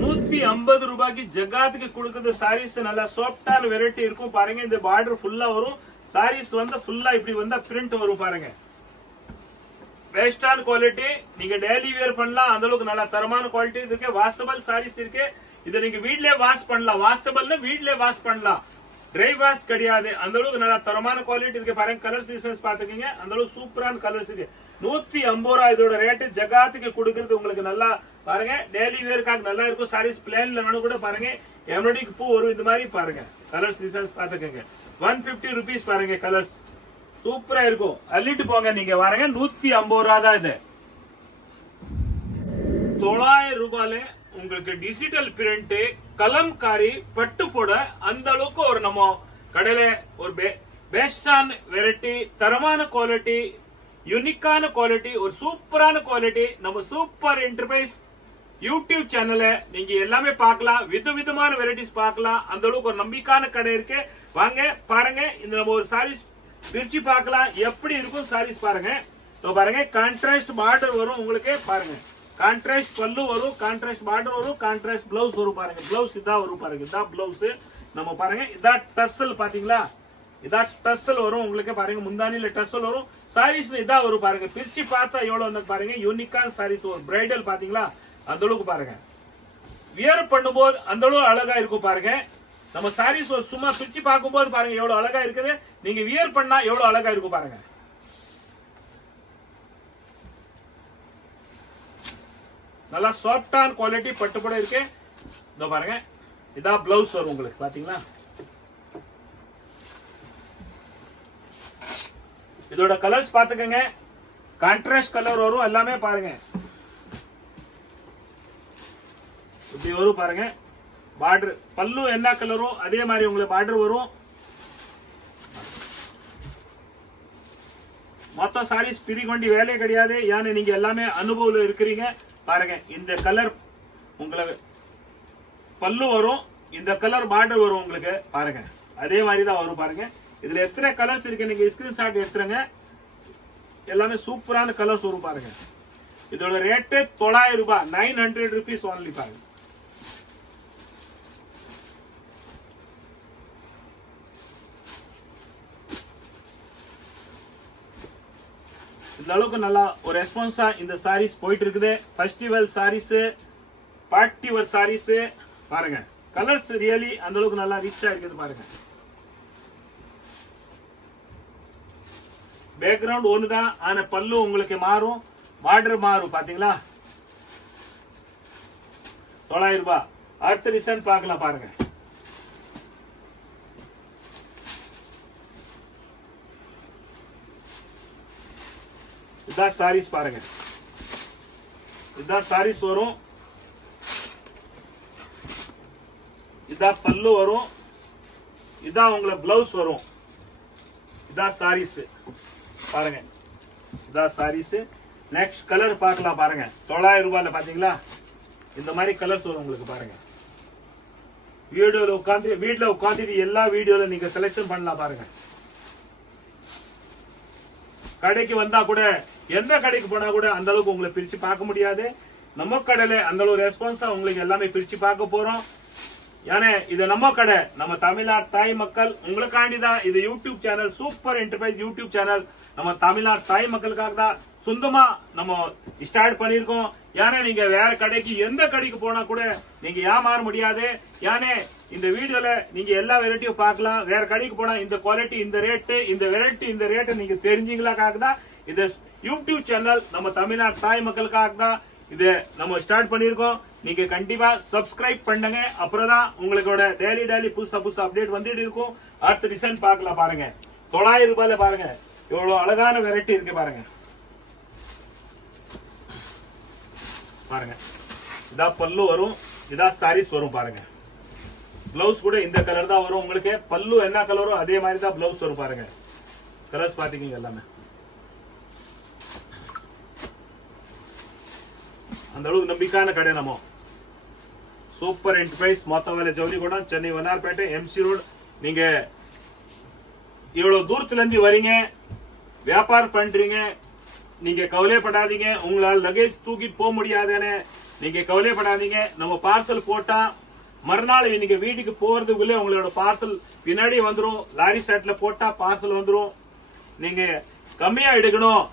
150 ரூபாய்க்கு ஜகாத்துக்கு கொடுக்குது சாரீஸ். நல்லா சாஃப்டான வெரைட்டி இருக்கும் பாருங்க. இந்த பார்டர் ஃபுல்லா வரும், சாரீஸ் வந்து ஃபுல்லா இப்படி வந்தா பிரிண்ட் வரும் பாருங்க. பெஸ்டான குவாலிட்டி, நீங்க டெய்லி வேர் பண்ணலாம், அந்த அளவுக்கு நல்ல தரமான குவாலிட்டி இருக்கு. வாஷபிள் சாரீஸ் இருக்கு, இதை நீங்க வீட்லயே வாஷ் பண்ணலாம். வாஷபிள்னா வீட்லயே வாஷ் பண்ணலாம், ட்ரை வாஷ் கிடையாது. அந்த அளவுக்கு நல்ல தரமான குவாலிட்டி இருக்கு பாருங்க. கலர் டிசைன்ஸ் பாத்துக்கீங்க, அந்த அளவுக்கு சூப்பரான கலர்ஸ் இருக்கு. 150 ரூபாய் இதோட ரேட்டு. ஜகாத்துக்கு கொடுக்கறது உங்களுக்கு நல்லா பாருங்க. டெய்லி வேர்க்காக நல்லா இருக்கும். சாரீஸ் பிளேன்ல வேணும் கூட பாருங்க, எம்ப்ராய்டரிக்கு பூ வரும் இந்த மாதிரி பாருங்க. கலர்ஸ் டிசைன்ஸ் பாத்துக்கங்க. 150 rupees பாருங்க. கலர்ஸ் சூப்பரா இருக்கும், அள்ளிட்டு போங்க நீங்க. பாருங்க 150 ரூபாய் தான் இது. 900 ரூபாயில உங்களுக்கு டிஜிட்டல் பிரிண்ட் கலம்காரி பட்டு போட அந்த அளவுக்கு ஒரு நம்ம கடையில ஒரு பெஸ்டான வெரைட்டி, தரமான குவாலிட்டி, யூனிக்கான குவாலிட்டி, ஒரு சூப்பரான குவாலிட்டி. நம்ம சூப்பர் என்டர்பிரைஸ் யூடியூப் சேனல்ல நீங்க எல்லாமே பார்க்கலாம், விதவிதமான வெரைட்டிஸ் பார்க்கலாம். அந்த அளவுக்கு ஒரு நம்பிக்கையான கடை இருக்கு. வாங்க பாருங்க, இந்த நம்ம ஒரு சாரீஸ் பிரிச்சு பார்க்கலாம் எப்படி இருக்கும் சாரீஸ் பாருங்க. பாருங்க கான்ட்ராஸ்ட் பார்டர் வரும் உங்களுக்கு பாருங்க, கான்ட்ராஸ்ட் பல்லு வரும், கான்ட்ராஸ்ட் பார்டர் வரும், கான்ட்ராஸ்ட் பிளவுஸ் வரும் பாருங்க. பிளவுஸ் இதா வரும் பாருங்க, இதா பிளவுஸ் நம்ம பாருங்க. இதா டசல் பாத்தீங்களா, இதா டசல் வரும் உங்களுக்கு பாருங்க. முந்தானில டசல் வரும். சாரீஸ் இதா வரும் பாருங்க. பிரிச்சு பார்த்தா எவ்வளவு வந்து பாருங்க, யூனிக்கான சாரீஸ் ஒரு பிரைடல் பாத்தீங்களா, அந்த அளவுக்கு பாருங்க. வியர் பண்ணும்போது அந்த அளவு அழகா இருக்கும் பாருங்க. நம்ம சாரீஸ் சும்மா பிரிச்சு பார்க்கும்போது பாருங்க எவ்வளவு அழகா இருக்குது. நீங்க வியர் பண்ணா எவ்வளவு அழகா இருக்கும் பாருங்க. நல்லா சாஃப்டான குவாலிட்டி பட்டுப்பட இருக்கு. இதோ பாருங்க, இதான் பிளவுஸ் வரும் உங்களுக்கு பாத்தீங்களா. இதோட கலர்ஸ் பாத்துக்கங்க, கான்ட்ராஸ்ட் கலர் வரும் எல்லாமே பாருங்க. இப்படி வரும் பாருங்க. பார்டர் பல்லு என்ன கலரோ அதே மாதிரி உங்களுக்கு பார்டர் வரும். மொத்த சாரீஸ் பிரிக்க வேண்டிய வேலையே கிடையாது, ஏன்னா நீங்க எல்லாமே அனுபவம் இருக்கிறீங்க பாருங்க. இந்த கலர் உங்களுக்கு பல்லு வரும், இந்த கலர் பார்டர் வரும் உங்களுக்கு பாருங்க. அதே மாதிரி தான் வரும் பாருங்க. இதுல எத்தனை கலர்ஸ் இருக்கு நீங்க ஸ்கிரீன்ஷாட் எடுத்துருங்க. எல்லாமே சூப்பரான கலர்ஸ் வரும் பாருங்க. இதோட ரேட்டு 900 ரூபாய், 900 rupees only பாருங்க. இந்த அளவுக்கு நல்லா ஒரு ரெஸ்பான்ஸா இந்த சாரீஸ் போயிட்டு இருக்குது. Festival sarees, party wear sarees பாருங்க. கலர்ஸ் ரியலி அந்த அளவுக்கு நல்லா ரிச்சா இருக்குது பாருங்க. பேக்ரவுண்ட் ஒண்ணுதான், ஆனா பல்லு உங்களுக்கு மாறும், பார்டர் மாறும் பாத்தீங்களா. 900 ரூபாய். அடுத்த டிசைன் பார்க்கலாம் பாருங்க. இதான் சாரீஸ் பாருங்க, இதான் சாரீஸ் வரும், இதான் பல்லு வரும், இதான் உங்களுக்கு பிளவுஸ் வரும். இதான் சாரீஸ் பாருங்க, இதான் சாரீஸ். நெக்ஸ்ட் கலர் பார்க்கலாம் பாருங்க. 900 ரூபாயில பாத்தீங்களா, இந்த மாதிரி கலர்ஸ் வரும் உங்களுக்கு பாருங்க. வீடியோல உட்காந்து வீட்ல உட்காந்துட்டு எல்லா வீடியோல நீங்க செலக்ஷன் பண்ணலாம் பாருங்க. கடைக்கு வந்தா கூட, எந்த கடைக்கு போனா கூட அந்த அளவுக்கு உங்களை பிரிச்சு பார்க்க முடியாது. நம்ம கடையில அந்த அளவு ரெஸ்பான்ஸா உங்களுக்கு எல்லாமே பிரிச்சு பார்க்க போறோம். ஏன்னா இது நம்ம கடை, நம்ம தமிழ்நாடு தாய் மக்கள் உங்களுக்காண்டிதான் இது YouTube channel, super enterprise YouTube channel நம்ம தமிழ்நாடு தாய் மக்களுக்காக தான் சொந்தமா நம்ம ஸ்டார்ட் பண்ணிருக்கோம். ஏன்னா நீங்க வேற கடைக்கு எந்த கடைக்கு போனா கூட நீங்க ஏமாற முடியாது. ஏன்னா இந்த வீடியோல நீங்க எல்லா வெரைட்டியும் பார்க்கலாம். வேற கடைக்கு போனா இந்த குவாலிட்டி, இந்த ரேட்டு, இந்த வெரைட்டி, இந்த ரேட்டு நீங்க தெரிஞ்சீங்களாக்காக தான் இது யூடியூப் சேனல் நம்ம தமிழ்நாடு தாய் மக்களுக்காக தான் இது நம்ம ஸ்டார்ட் பண்ணிருக்கோம். நீங்க கண்டிப்பா சப்ஸ்கிரைப் பண்ணுங்க, அப்புறம் தான் உங்களோட டெய்லி புதுசா அப்டேட் வந்துட்டு இருக்கும். அடுத்த டிசைன் பார்க்கலாம் பாருங்க. 900 ரூபாயில பாருங்க எவ்வளவு அழகான வெரைட்டி இருக்கு பாருங்க. பாருங்க. இதா பல்லு வரும், இதா சாரீஸ் வரும் பாருங்க. பிளவுஸ் கூட இந்த கலர் தான் வரும் உங்களுக்கு. பல்லு என்ன கலரோ அதே மாதிரி தான் பிளவுஸ் வரும் பாருங்க. கலர்ஸ் பாத்தீங்க எல்லாமே அந்த அளவுக்கு நம்பிக்கையான கடை நம்ம. சூப்பர் என்டர்பிரைஸ் மொத்தவேலை ஜவுளிக்கூடம், சென்னை வண்ணார்பேட்டை எம்சி ரோடு. நீங்க இவ்வளவு தூரத்துல இருந்து வரீங்க, வியாபாரம் பண்றீங்க, நீங்க கவலைப்படாதீங்க. உங்களால் லகேஜ் தூக்கிட்டு போக முடியாதுன்னு நீங்க கவலைப்படாதீங்க. நம்ம பார்சல் போட்டா மறுநாள் நீங்க வீட்டுக்கு போறதுக்குள்ளே உங்களோட பார்சல் பின்னாடி வந்துடும். லாரி செட்ல போட்டா பார்சல் வந்துடும். நீங்க கம்மியா எடுக்கணும்,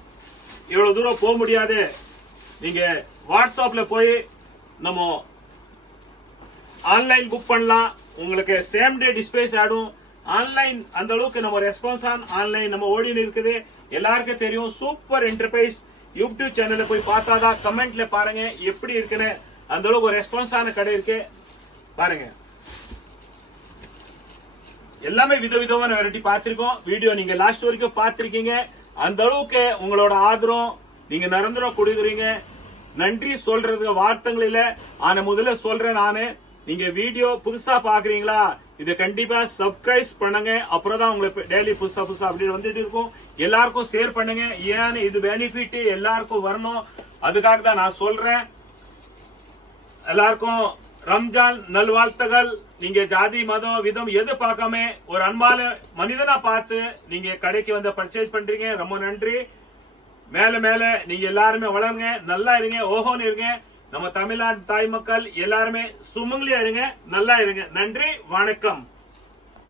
இவ்வளவு தூரம் போக முடியாது, நீங்க வாட்ஸ்அப்ல போய் நம்ம ஆன்லைன் புக் பண்ணலாம். உங்களுக்கு சேம் டே டிஸ்பேச் ஆடும். ஆன்லைன் அந்த அளவுக்கு நம்ம ரெஸ்பான்ஸ் ஆன்லைன் நம்ம ஓடின்னு இருக்குது. எல்லாருக்கும் தெரியும். சூப்பர் என்டர்பிரைஸ் யூடியூப் சேனல்ல போய் பார்த்தாதான் கமெண்ட்ல பாருங்க எப்படி இருக்குன்னு. அந்த அளவுக்கு ஒரு ரெஸ்பான்ஸான கடை இருக்கு பாருங்க. எல்லாமே விதவிதமான வெரைட்டி பார்த்திருக்கோம். வீடியோ நீங்க லாஸ்ட் வரைக்கும் பார்த்திருக்கீங்க. அந்த அளவுக்கு உங்களோட ஆதரவு நீங்க நிரந்தரம் கொடுக்குறீங்க. நன்றி சொல்றதுக்கு வார்த்தைகள் இல்ல. ஆனா முதல்ல சொல்றேன் நானு, நீங்க வீடியோ புதுசா பாக்குறீங்களா, இதை கண்டிப்பா சப்ஸ்கிரைப் பண்ணுங்க. அப்புறம் தான் உங்களுக்கு டெய்லி புதுசா அப்படி வந்துட்டு இருக்கும். எல்லாருக்கும் ஷேர் பண்ணுங்க. ஏன்னு இது பெனிஃபிட் எல்லாருக்கும் வரணும், அதுக்காக தான் நான் சொல்றேன். எல்லாருக்கும் ரம்ஜான் நல்வாழ்த்துகள். நீங்க ஜாதி மதம் விதம் எது பார்க்காம ஒரு அன்பான மனிதனா பார்த்து நீங்க கடைக்கு வந்து பர்ச்சேஸ் பண்றீங்க. ரொம்ப நன்றி. மேல மேல நீங்க எல்லாருமே வளருங்க, நல்லா இருங்க, ஓஹோன்னு இருங்க. நம்ம தமிழ்நாட்டு தாய் மக்கள் எல்லாருமே சுமங்கலியா இருங்க, நல்லா இருங்க. நன்றி, வணக்கம்.